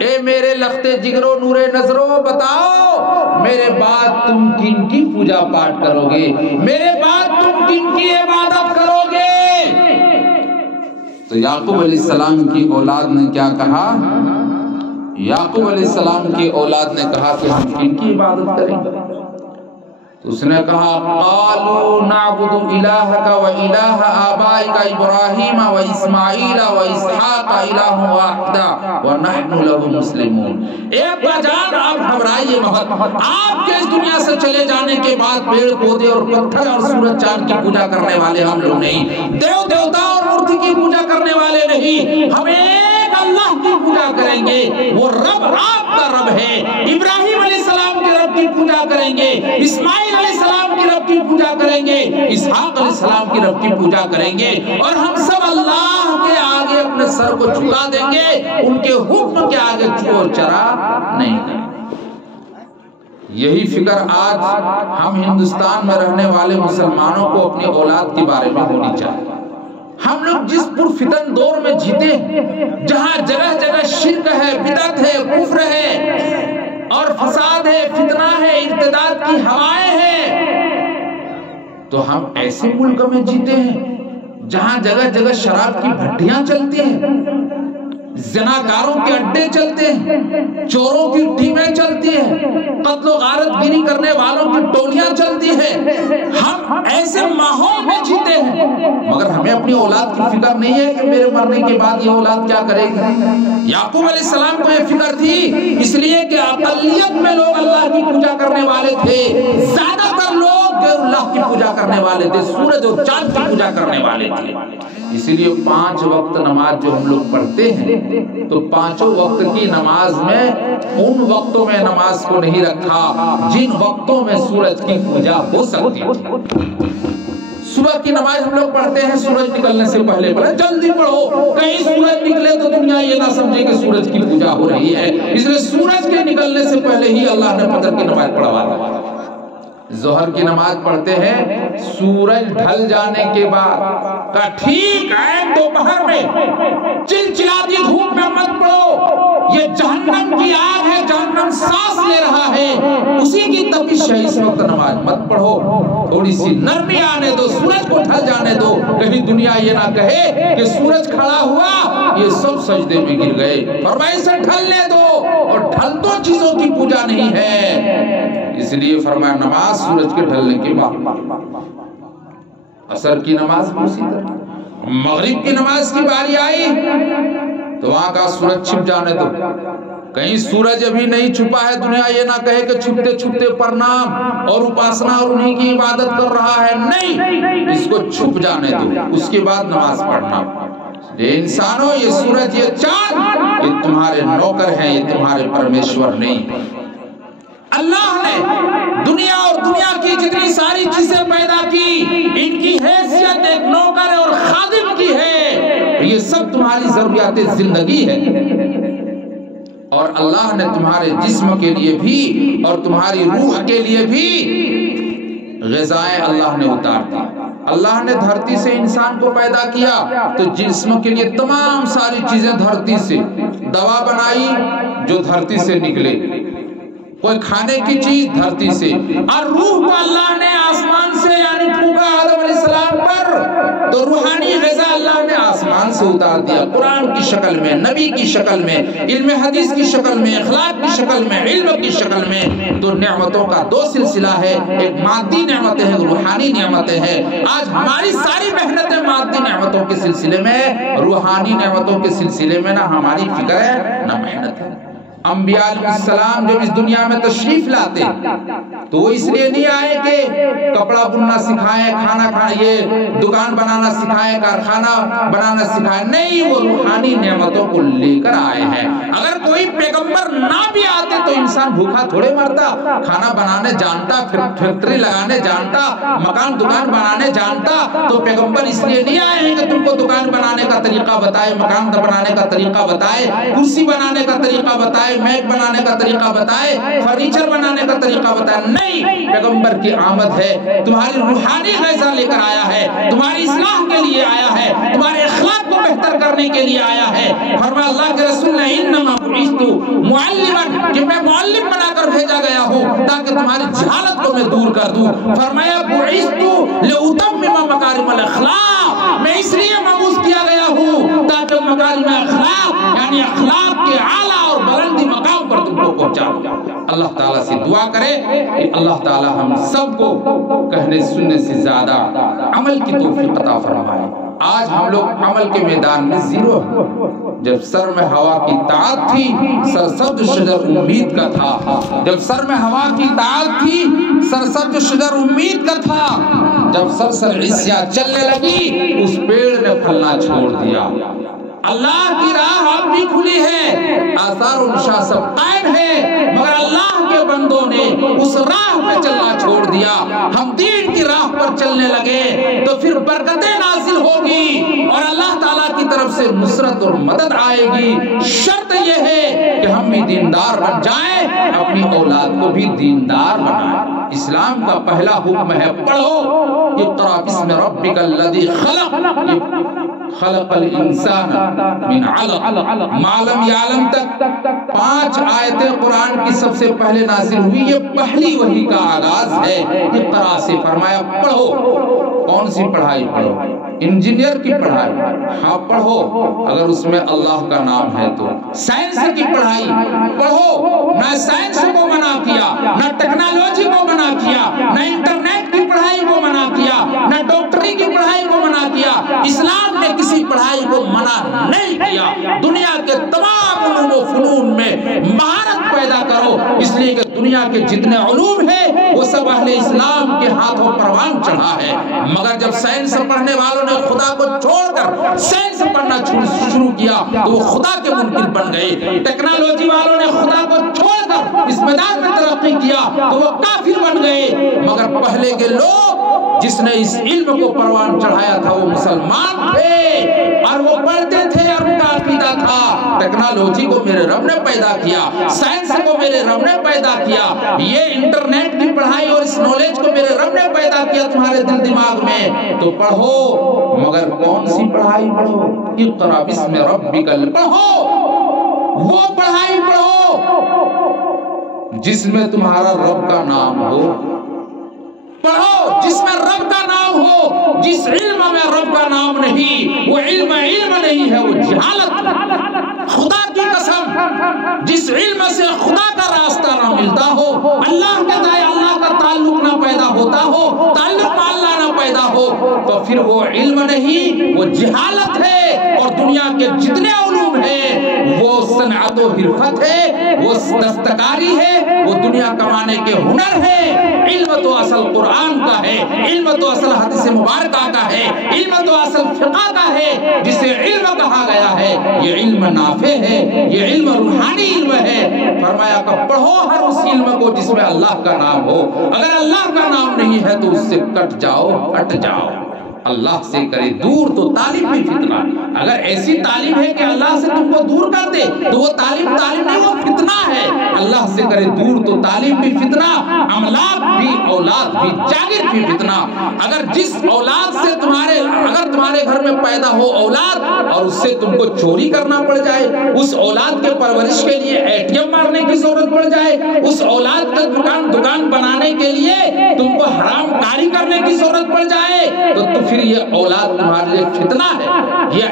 اے میرے لختے جگرو نورے نظرو، بتاؤ میرے بعد تم کن کی پوجا پاٹ کرو گے، میرے بعد تم کن کی عبادت کرو گے۔ تو یعقوب علیہ السلام کی اولاد نے کیا کہا؟ یعقوب علیہ السلام کی اولاد نے کہا کہ ہم کن کی عبادت کریں گے؟ تو اس نے کہا، قالوا نعبد الہک و الہ آبائک ابراہیم و اسماعیل و اسحاق الہ واحد ونحن له مسلمون۔ اے ابا جان، آپ گھبرائیے مت، آپ کے اس دنیا سے چلے جانے کے بعد پیڑ پودے اور پتھر اور سورج چاند کی پوجا کرنے والے ہم لوگ نہیں، دیو دیوتا اور مورتی کی پوجا کرنے والے نہیں، ہم ایک اللہ کی پوجا کریں گے، وہ رب آپ کا رب ہے۔ ابراہیم علیہ السلام کے رب کی پوجا کریں گے، اسماعیل علیہ السلام کی رب کی پوجا کریں گے، اسحاق علیہ السلام کی رب کی پوجا کریں گے، اور ہم سب اللہ کے آگے اپنے سر کو جھکا دیں گے، ان کے حکم کے آگے چور چرا نہیں کریں۔ یہی فکر آج ہم ہندوستان میں رہنے والے مسلمانوں کو اپنی اولاد کے بارے میں ہونی چاہیے۔ ہم لوگ جس پرفتن دور میں جیتے ہیں، جہاں جگہ جگہ شرک ہے، بدعت ہے، کفر ہے اور فساد ہے، فتنہ ہے، ارتداد کی ہوائیں ہیں، تو ہم ایسے ملک میں جیتے ہیں جہاں جگہ جگہ شراب کی بھٹیاں چلتی ہیں، زناکاروں کے اڈے چلتے ہیں، چوروں کی ٹیمیں چلتی ہیں، قتل و غارت گیری کرنے والوں کی ٹولیاں چلتی ہیں، ہم ایسے ماحول میں جیتے ہیں، مگر ہمیں اپنی اولاد کی فکر نہیں ہے کہ میرے مرنے کے بعد یہ اولاد کیا کرے گی۔ یعقوب علیہ السلام کو یہ فکر تھی، اس لیے کہ اقلیت میں لوگ اللہ کی پوجا کرنے والے تھے، زیادہ تر لوگ اللہ کی پوجا کرنے والے تھے، سورج اور چاند کی پوجا کرنے والے تھے۔ اسی لیے 5 وقت نماز جو ہم لوگ پڑھتے ہیں، تو 5 وقت کی نماز میں ان وقتوں میں نماز کو نہیں رکھا جن وقتوں میں سورج کی پوجا ہو سکتی ہے۔ صبح کی نماز ہم لوگ پڑھتے ہیں سورج نکلنے سے پہلے، پڑھیں جلدی پڑھو، کہیں سورج نکلے تو دنیا یہ نہ سمجھے کہ سورج کی پوجا ہو رہی ہے، اس لیے سورج کے نکلنے سے پہلے ہی اللہ نے فجر کی نماز پڑھوا دی۔ ظہر کی نماز پڑھتے ہیں سورج ڈھل جانے کے بعد، ٹھیک عین دوپہر میں، چلچلاتی دھوپ میں مت پڑھو، یہ جہنم کی آگ ہے، جہنم سانس لے رہا ہے، اسی کی تپش ہے، اس وقت نماز مت پڑھو، تھوڑی سی نرمی آنے دو، سورج کو ڈھل جانے دو، کہیں دنیا یہ نہ کہے کہ سورج کھڑا ہوا یہ سب سجدے میں گر گئے، فرمایا اسے ڈھلنے دو، اور ڈھلتوں چیزوں کی پوجا نہیں ہے، اس لیے فرمایا نماز سورج کے ڈھلنے کے بعد۔ عصر کی نماز بھی اسی طرح، مغرب کی نماز کی باری آئی تو وہاں کا سورج چھپ جانے دو، کہیں سورج ابھی نہیں چھپا ہے، دنیا یہ نہ کہے کہ چھپتے چھپتے پرنام اور اپاسنا اور انہی کی عبادت کر رہا ہے، نہیں، اس کو چھپ جانے دو، اس کے بعد نماز پڑھنا۔ یہ انسانوں، یہ سورج، یہ چاند، یہ تمہارے نوکر ہیں، یہ تمہارے پرمیشور نہیں۔ اللہ نے دنیا اور دنیا کی جتنی ساری چیزیں پیدا کی، ان کی حیثیت ایک نوکر اور تمہاری ضروریات زندگی ہے، اور اللہ نے تمہارے جسم کے لیے بھی اور تمہاری روح کے لیے بھی غذائیں اللہ نے اتار دی۔ اللہ نے دھرتی سے انسان کو پیدا کیا تو جسم کے لیے تمام ساری چیزیں دھرتی سے، دوا بنائی جو دھرتی سے نکلے، کوئی کھانے کی چیز دھرتی سے، اور روح کو اللہ نے آسمان سے یعنی پھونکا آدم علیہ السلام پر، تو روحانی غذا اللہ نے آسمان سے اتار دیا، قرآن کی شکل میں، نبی کی شکل میں، علم حدیث کی شکل میں، اخلاق کی شکل میں، علم کی شکل میں۔ تو نعمتوں کا دو سلسلہ ہے، ایک مادی نعمتیں ہیں، روحانی نعمتیں ہیں۔ آج ہماری ساری محنتیں مادی نعمتوں کے سلسلے میں، روحانی نعمتوں کے سلسلے میں نہ ہماری فکر ہے نہ محنت ہے۔ انبیاء علیہ السلام جب اس دنیا میں تشریف لاتے تو وہ اس لیے نہیں آئے کہ کپڑا بننا سکھائیں، کھانا یہ دکان بنانا سکھائیں، کارخانہ بنانا سکھائیں، نہیں، وہ روحانی نعمتوں کو لے کر آئے ہیں۔ اگر کوئی پیغمبر نہ بھی آتے تو انسان بھوکا تھوڑے مرتا، کھانا بنانے جانتا، فیکٹری لگانے جانتا، مکان دکان بنانے جانتا۔ تو پیغمبر اس لیے نہیں آئے ہیں کہ تم کو دکان بنانے کا طریقہ بتائے، مکان بنانے کا طریقہ بتائے، کرسی بنانے کا طریقہ بتائے، میک بنانے کا طریقہ بتائے، فرنیچر بنانے کا طریقہ بتائے، نہیں، پیغمبر کی آمد ہے، تمہاری روحانی غذا لے کر آیا ہے، تمہاری اصلاح کے لیے آیا ہے، تمہارے اخلاق کو بہتر کرنے کے لیے آیا ہے۔ فرمایا اللہ کے رسول نے انما بعثت معلما، کہ میں معلم بنا کر بھیجا گیا ہوں تاکہ تمہاری جہالت کو میں دور کر دوں۔ فرمایا بعثت لاتمم مکارم الاخلاق، میں اس لیے مبعوث کیا گیا ہوں تاکہ مکارم اخلاق یعنی اخلاق کے اعلیٰ اور بلندی مقام پر تم کو پہنچاؤں۔ اللہ تعالیٰ سے دعا کرے کہ اللہ تعالیٰ ہم سب کو کہنے سننے سے زیادہ عمل کی توفیق عطا فرمائے۔ آج ہم لوگ عمل کے میدان میں زیرو ہیں۔ جب سر میں ہوا کی طاقت تھی، سرسبز شجر امید کا تھا۔ جب سر میں ہوا کی طاقت تھی، سرسبز شجر امید کا تھا۔ جب سرسر عصیاں چلنے لگی، اس پیڑ نے پھلنا چھوڑ دیا۔ اللہ کی راہ اب بھی کھلی ہے، آثار و نشاں سب قائم ہے، مگر اللہ کے بندوں نے اس راہ پہ چلنا چھوڑ دیا۔ ہم دین کی راہ پر چلنے لگے تو پھر برکتیں نازل ہوگی اور اللہ تعالیٰ کی طرف سے نصرت اور مدد آئے گی۔ شرط یہ ہے کہ ہم بھی دیندار بن جائیں، اپنی اولاد کو بھی دیندار بنائیں۔ اسلام کا پہلا حکم ہے پڑھو، اقرأ بسم ربک الذی خلق، خلق الانسان من علق، ما لم یعلم تک 5 آیتیں قرآن کی سب سے پہلے نازل ہوئی۔ یہ پہلی وحی کا آغاز ہے۔ اقرأ سے فرمایا پڑھو۔ کون سی پڑھائی پڑھو؟ انجینئر کی پڑھائی، ہاں پڑھو اگر اس میں اللہ کا نام ہے تو۔ سائنس کی پڑھائی پڑھو، نہ سائنس کو منع کیا، نہ ٹیکنالوجی کو منع کیا، نہ انٹرنیٹ کی پڑھائی کو منع کیا، نہ ڈاکٹری کی پڑھائی کو منع کیا۔ اسلام نے کسی پڑھائی کو منع نہیں کیا۔ دنیا کے تمام علوم و فنون میں مہارت پیدا کرو، اس لیے کہ دنیا کے جتنے علوم ہیں وہ سب اہل اسلام کے ہاتھوں پروان چڑھا ہے۔ مگر جب سائنس پڑھنے والوں نے خدا کو چھوڑ کر سائنس پڑھنا شروع کیا تو وہ خدا کے منکر بن گئے۔ ٹیکنالوجی والوں نے خدا کو چھوڑ کر اس میدان میں ترقی کیا تو وہ کافر بن گئے۔ مگر پہلے کے لوگ جس نے اس علم کو پروان چڑھایا تھا وہ مسلمان تھے اور وہ پڑھتے تھے اور ان کا عقیدہ تھا ٹیکنالوجی کو میرے رب نے پیدا کیا، سائنس کو میرے رب نے پیدا کیا، یہ انٹرنیٹ کی پڑھائی اور اس نالج کو میرے رب نے پیدا کیا تمہارے دل دماغ میں، تو پڑھو۔ مگر کون سی پڑھائی پڑھو؟ اقرأ بسم ربک، پڑھو وہ پڑھائی پڑھو جس میں تمہارا رب کا نام ہو، پڑھو جس میں رب کا نام ہو۔ جس علم میں رب کا نام نہیں وہ علم نہیں ہے، وہ جہالت۔ خدا کی قسم، جس علم سے خدا کا راستہ نہ ملتا ہو، اللہ کے دائیں اللہ کا تعلق نہ پیدا ہوتا ہو، تعلق میں اللہ نہ پیدا ہو، تو پھر وہ علم نہیں، وہ جہالت ہے۔ اور دنیا کے جتنے علوم ہیں وہ صنعت و حرفت ہے، وہ دستکاری ہے، وہ دنیا کمانے کے ہنر ہے۔ علم تو اصل قرآن کا ہے، علم تو اصل حدیث مبارکہ کا ہے، علم تو اصل فقہ کا ہے، جسے علم کہا گیا ہے۔ یہ علم نافع ہے، یہ علم روحانی علم ہے۔ فرمایا کہ پڑھو ہر اس علم کو جس میں اللہ کا نام ہو۔ اگر اللہ کا نام نہیں ہے تو اس سے کٹ جاؤ، ہٹ جاؤ۔ اللہ سے کرے دور تو تعلیم بھی فتنہ. اگر ایسی تعلیم ہے کہ اللہ سے تم کو دور کر دے تو وہ تعلیم نہیں، وہ فتنہ ہے. اللہ سے کرے دور تو تعلیم بھی فتنہ، املاک بھی، اولاد بھی، جاگیر بھی فتنہ. اگر جس اولاد سے اگر تمہارے گھر میں پیدا ہو اولاد اور اس سے تم کو چوری کرنا پڑ جائے، اس اولاد کے پرورش کے لیے ATM مارنے کی ضرورت پڑ جائے، اس اولاد کا دکان بنانے کے لیے تم کو حرام کاری کرنے کی ضرورت پڑ جائے تو پھر یہ اولاد تمہارے لیے فتنہ ہے. یہ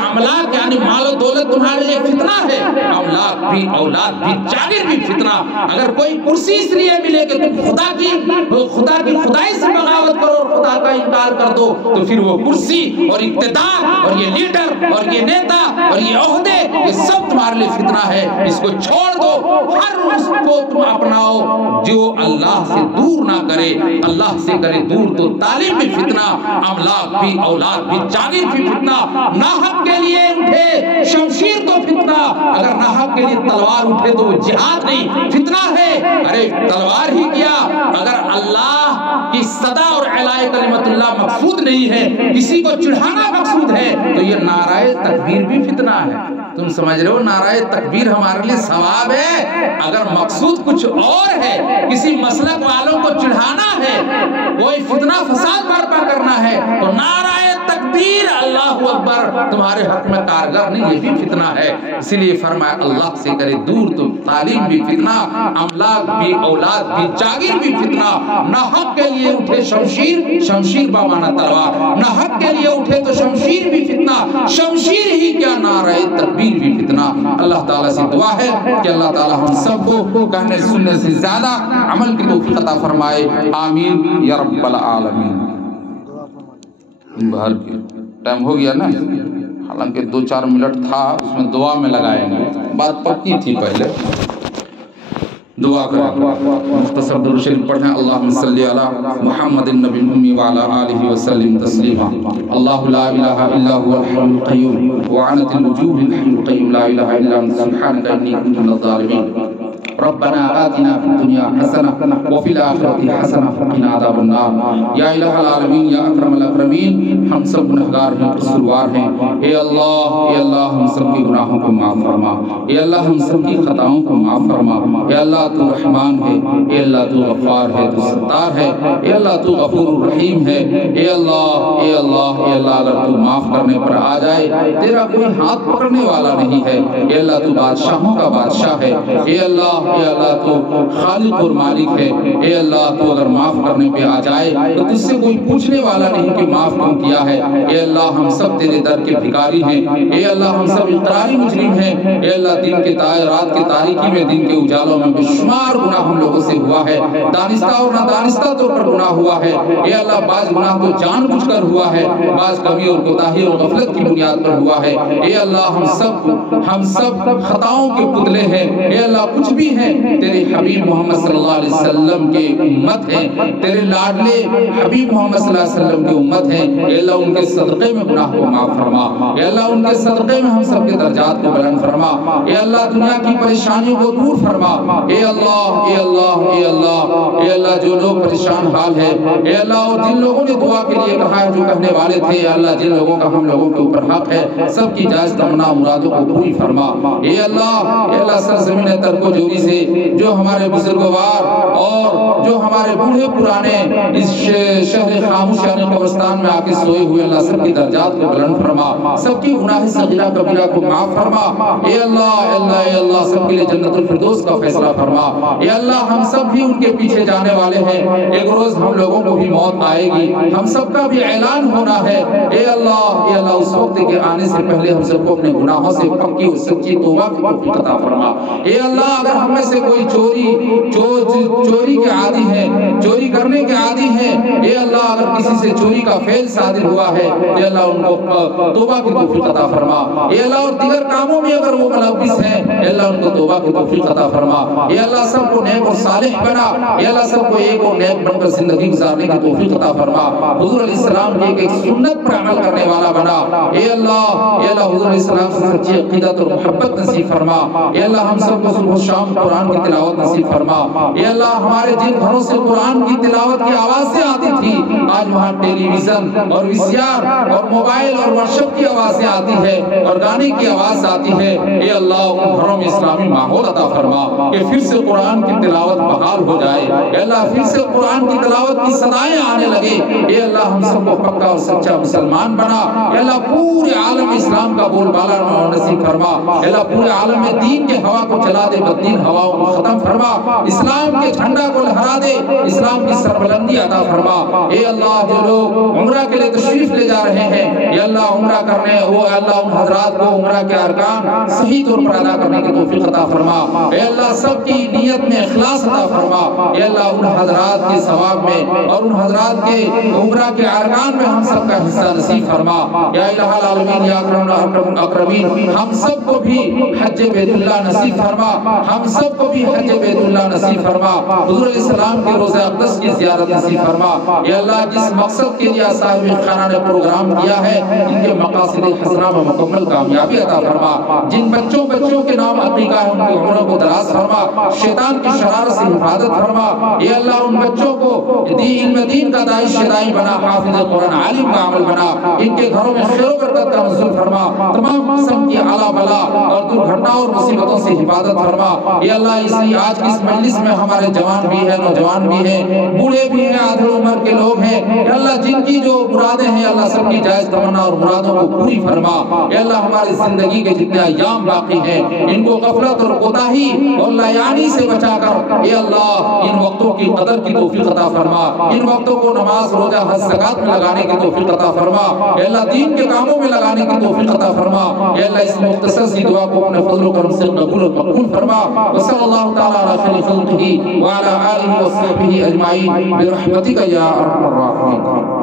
املاک یعنی مال و دولت تمہارے لیے فتنہ ہے. املاک بھی، اولاد بھی، جاگیر بھی فتنہ. اگر کوئی کرسی اس لیے ملے کہ تم خدا کی خدائی سے بغاوت کرو اور خدا کا انکار کر دو تو پھر وہ کرسی اور اقتدار اور یہ لیڈر اور یہ نیتا اور یہ عہدے یہ سب تمہارے لیے فتنہ ہے. اس کو چھوڑ دو. ہر اس کو تم اپناؤ جو اللہ سے دور نہ کرے. اللہ سے کرے دور تو تعلیم بھی فتنہ، املاک بھی، اولاد بھی، جاگیر بھی فتنہ. ناحق کے لیے اٹھے شمشیر تو فتنہ، اگر ناحق کے لیے تلوار اٹھے تو وہ جہاد نہیں، فتنہ ہے. ارے تلوار ہی کیا، اگر اللہ کی صدا اور اعلاء کلمت اللہ مقصود نہیں ہے، کسی کو چڑھانا مقصود ہے تو یہ نعرہ تکبیر بھی فتنہ ہے. تم سمجھ رہے ہو نعرہ تکبیر ہمارے لیے ثواب ہے. اگر مقصود کچھ اور ہے، کسی مسلک والوں کو چڑھانا ہے، کوئی فتنہ فساد برپا کرنا ہے تو نعرہ تکبیر اللہ اکبر تمہارے حق میں کارگر نہیں، یہ بھی فتنہ ہے. اسی لیے فرمایا اللہ سے کرے دور تو تعلیم بھی فتنہ، املاک بھی، اولاد بھی، جاگیر بھی فتنہ. نہ حق کے لیے اٹھے شمشیر بامانا تلوار، نہ حق کے لیے اٹھے تو شمشیر بھی فتنہ، شمشیر ہی کیا نعرہ تکبیر بھی فتنہ. اللہ تعالیٰ سے دعا ہے کہ اللہ تعالیٰ ہم سب کو کہنے سننے سے زیادہ عمل کی توفیق عطا فرمائے. آمین یا رب العالمین. باہر کی ٹائم ہو گیا نا، حالانکہ 2-4 منٹ تھا اس میں دعا میں لگائیں گے، بات پکی تھی پہلے. دعا کریں، مختصر درود شریف پڑھیں. اللہم صلی علی محمد النبی الامی وعلی آلہ وسلم تسلیما. اللہ لا الہ الا هو الحی القیوم وعنت الوجوہ الحی القیوم لا الہ الا انت سبحانک انی کنت من الظالمین. ربنا آتنا فی الدنیا حسنہ وفی الآخرۃ حسنہ وقنا عذاب النار. یا الہ العالمین، یا اکرم الاکرمین، ہم سب گنہگار ہیں، قصوروار ہیں. اے اللہ ہم سب کے گناہوں کو معاف فرما. اے اللہ ہم سب کی خطاؤں کو معاف فرما. اے اللہ تو رحمان ہے، اے اللہ تو غفار ہے، تو ستار ہے. اے اللہ تو غفور الرحیم ہے. اے اللہ اگر تو معاف کرنے پر آ جائے تیرا کوئی ہاتھ پکڑنے والا نہیں ہے. اے اللہ تو بادشاہوں کا بادشاہ ہے. اے اللہ تو خالق اور مالک ہے. اے اللہ تو اگر معاف کرنے پہ آ جائے تو تجھ سے کوئی پوچھنے والا نہیں کہ معاف کیوں کیا ہے. اے اللہ ہم سب تیرے در کے بھکاری ہیں. اے اللہ ہم سب اقراری مجرم ہیں. اے اللہ دن کے رات کے تاریکی میں، دن کے اجالوں میں بے شمار گناہ ہم لوگوں سے ہوا ہے. دانستہ اور نادانستہ طور پر گناہ ہوا ہے. اے اللہ بعض گناہ تو جان بوجھ کر ہوا ہے، بعض کمی اور کوتاہی اور غفلت کی بنیاد پر ہوا ہے. اے اللہ ہم سب خطاؤں کے پتلے ہیں. اے اللہ کچھ بھی ہیں تیرے حبیب محمد صلی اللہ علیہ وسلم کے امت ہیں، تیرے لاڈلے حبیب محمد صلی اللہ علیہ وسلم کے امت ہیں. اے اللہ ان کے صدقے میں گناہ کو معاف فرما. اے اللہ ان کے صدقے میں ہم سب کے درجات کو بلند فرما. اے اللہ دنیا کی پریشانیوں کو دور فرما. اے اللہ جو لوگ پریشان حال ہے، اے اللہ جن لوگوں نے دعا کے لیے کہا ہے، جو کہنے والے تھے، اے اللہ جن لوگوں کا ہم لوگوں کے اوپر حق ہے، سب کی جائز تمنا مرادوں کو پوری فرما. اے اللہ سرزمین ترک و جوری سے جو ہمارے بزرگوار اور جو ہمارے بوڑھے پرانے اس شہر خاموش یعنی قبرستان میں آ کے سوئے ہوئے، اللہ سب کی درجات کو بلند فرما، سب کی گناہ صغیرہ کبیرہ کو معاف فرما. اے اللہ سب کے لیے جنت الفردوس کا فیصلہ فرما. اے اللہ ہم سب بھی ان کے پیچھے جانے والے ہیں. ایک روز ہم لوگوں کو بھی موت آئے گی، ہم سب کا بھی اعلان ہونا ہے. اے اللہ اس وقت کے آنے سے پہلے ہم سب کو اپنے گناہوں سے پکی اور سچی توبہ کی توفیق عطا فرما. اے اللہ اگر ہم میں سے کوئی چوری کے عادی ہے، چوری کرنے کے عادی ہے، اے اللہ اگر کسی سے چوری کا فعل صادر ہوا ہے، اے اللہ ان کو توبہ کی توفیق عطا فرما. اے اللہ اور دیگر کاموں میں اگر وہ ملوث ہیں، اے اللہ ان کو توبہ کی توفیق عطا فرما. اے اللہ سب کو نیک اور صالح بنا. اے اللہ سب کو ایک اور نیک بن کر زندگی گزارنے کی توفیق عطا فرما. حضور علیہ السلام کی ایک سنت پر عمل کرنے والا بنا. اے اللہ حضور علیہ السلام سے سچی عقیدت اور محبت نصیب فرما. اے اللہ ہم سب کو صبح و شام قرآن کی تلاوت نصیب فرما. اے اللہ ہمارے جن گھروں سے قرآن کی تلاوت کی آوازیں آتی تھی آج وہاں ٹیلی ویژن اور ویسیآر اور موبائل اور ورشپ کی آوازیں آتی ہے اور گانے کی آواز آتی ہے۔ اے اللہ ان گھروں میں اسلامی ماحول عطا فرما کہ پھر سے قرآن کی تلاوت بحال ہو جائے۔ اے اللہ پھر سے قرآن کی تلاوت کی صدائیں آنے لگے۔ اے اللہ ہم سب کو پکا اور سچا مسلمان بنا۔ اے اللہ پورے عالم اسلام کا بول بالا نصیب فرما۔ اے اللہ پورے عالم میں دین کے ہوا کو چلا دے، بددین ہواؤں کو ختم فرما، اسلام کے جھنڈا کو لہرا دے، اسلام کی سربلندی عطا فرما۔ اے اللہ جو لوگ عمرہ کے لیے تشریف لے جا رہے ہیں، اے اللہ عمرہ کرنے وہ اللہ ان حضرات کو عمرہ کے ارکان صحیح طور پر ادا کرنے کی توفیق عطا فرما۔ اے اللہ سب کی نیت میں اخلاص عطا فرما۔ اے اللہ ان حضرات کے ثواب میں اور ان حضرات کے عمرہ کے ارکان میں ہم سب کا حصہ نصیب فرما۔ یا الہ العالمین یا اکرم الاکرمین ہم سب کو بھی حج بیت اللہ نصیب فرما، ہم سب کو بھی حج بیت اللہ نصیب فرما، حضور علیہ السلام کے روضہ اقدس کی زیارت نصیب فرما۔ یا اللہ جس مقصد کے لیے صاحب خانہ نے پروگرام کیا ہے ان کے مقاصد حسنہ میں مکمل کامیابی عطا فرما۔ جن بچوں کے نام عقیقہ ہے ان کی عمروں کو دراز فرما، شیطان کی شرارت سے حفاظت فرما۔ اے اللہ ان بچوں کو علم دین کا داعی شدائی بنا، حافظ قرآن عالم کا عمل بنا، ان کے گھروں میں خیر و برکت کا نزول فرما، تمام قسم کی اعلیٰ بلا اور درگھٹناؤں اور مصیبتوں سے حفاظت فرما۔ اے اللہ اسی آج کی اس مجلس میں ہمارے جوان بھی ہیں، نوجوان بھی ہیں، بوڑھے بھی ہیں، آدھی عمر کے لوگ ہیں۔ اے اللہ جن کی جو مرادیں ہیں اللہ سب کی جائز تمنا اور مرادوں کو پوری فرما۔ اے اللہ ہماری زندگی کے جتنے ایام باقی ہیں ان کو غفلت اور کوتاہی اور لایانی سے بچا کر اے اللہ ان وقتوں کی قدر کی توفیق عطا فرما، ان وقتوں کو نماز روزہ حج زکات میں لگانے کی توفیق عطا فرما۔ اے اللہ دین کے کاموں میں لگانے کی توفیق عطا فرما۔ اے اللہ اس مختصر سی دعا کو اپنے فضل و کرم سے قبول و مقبول فرما۔ وصلی اللہ تعالی علی خیر خلقہ وعلی آلہ وصحبہ اجمعین برحمتک یا ارحم الراحمین۔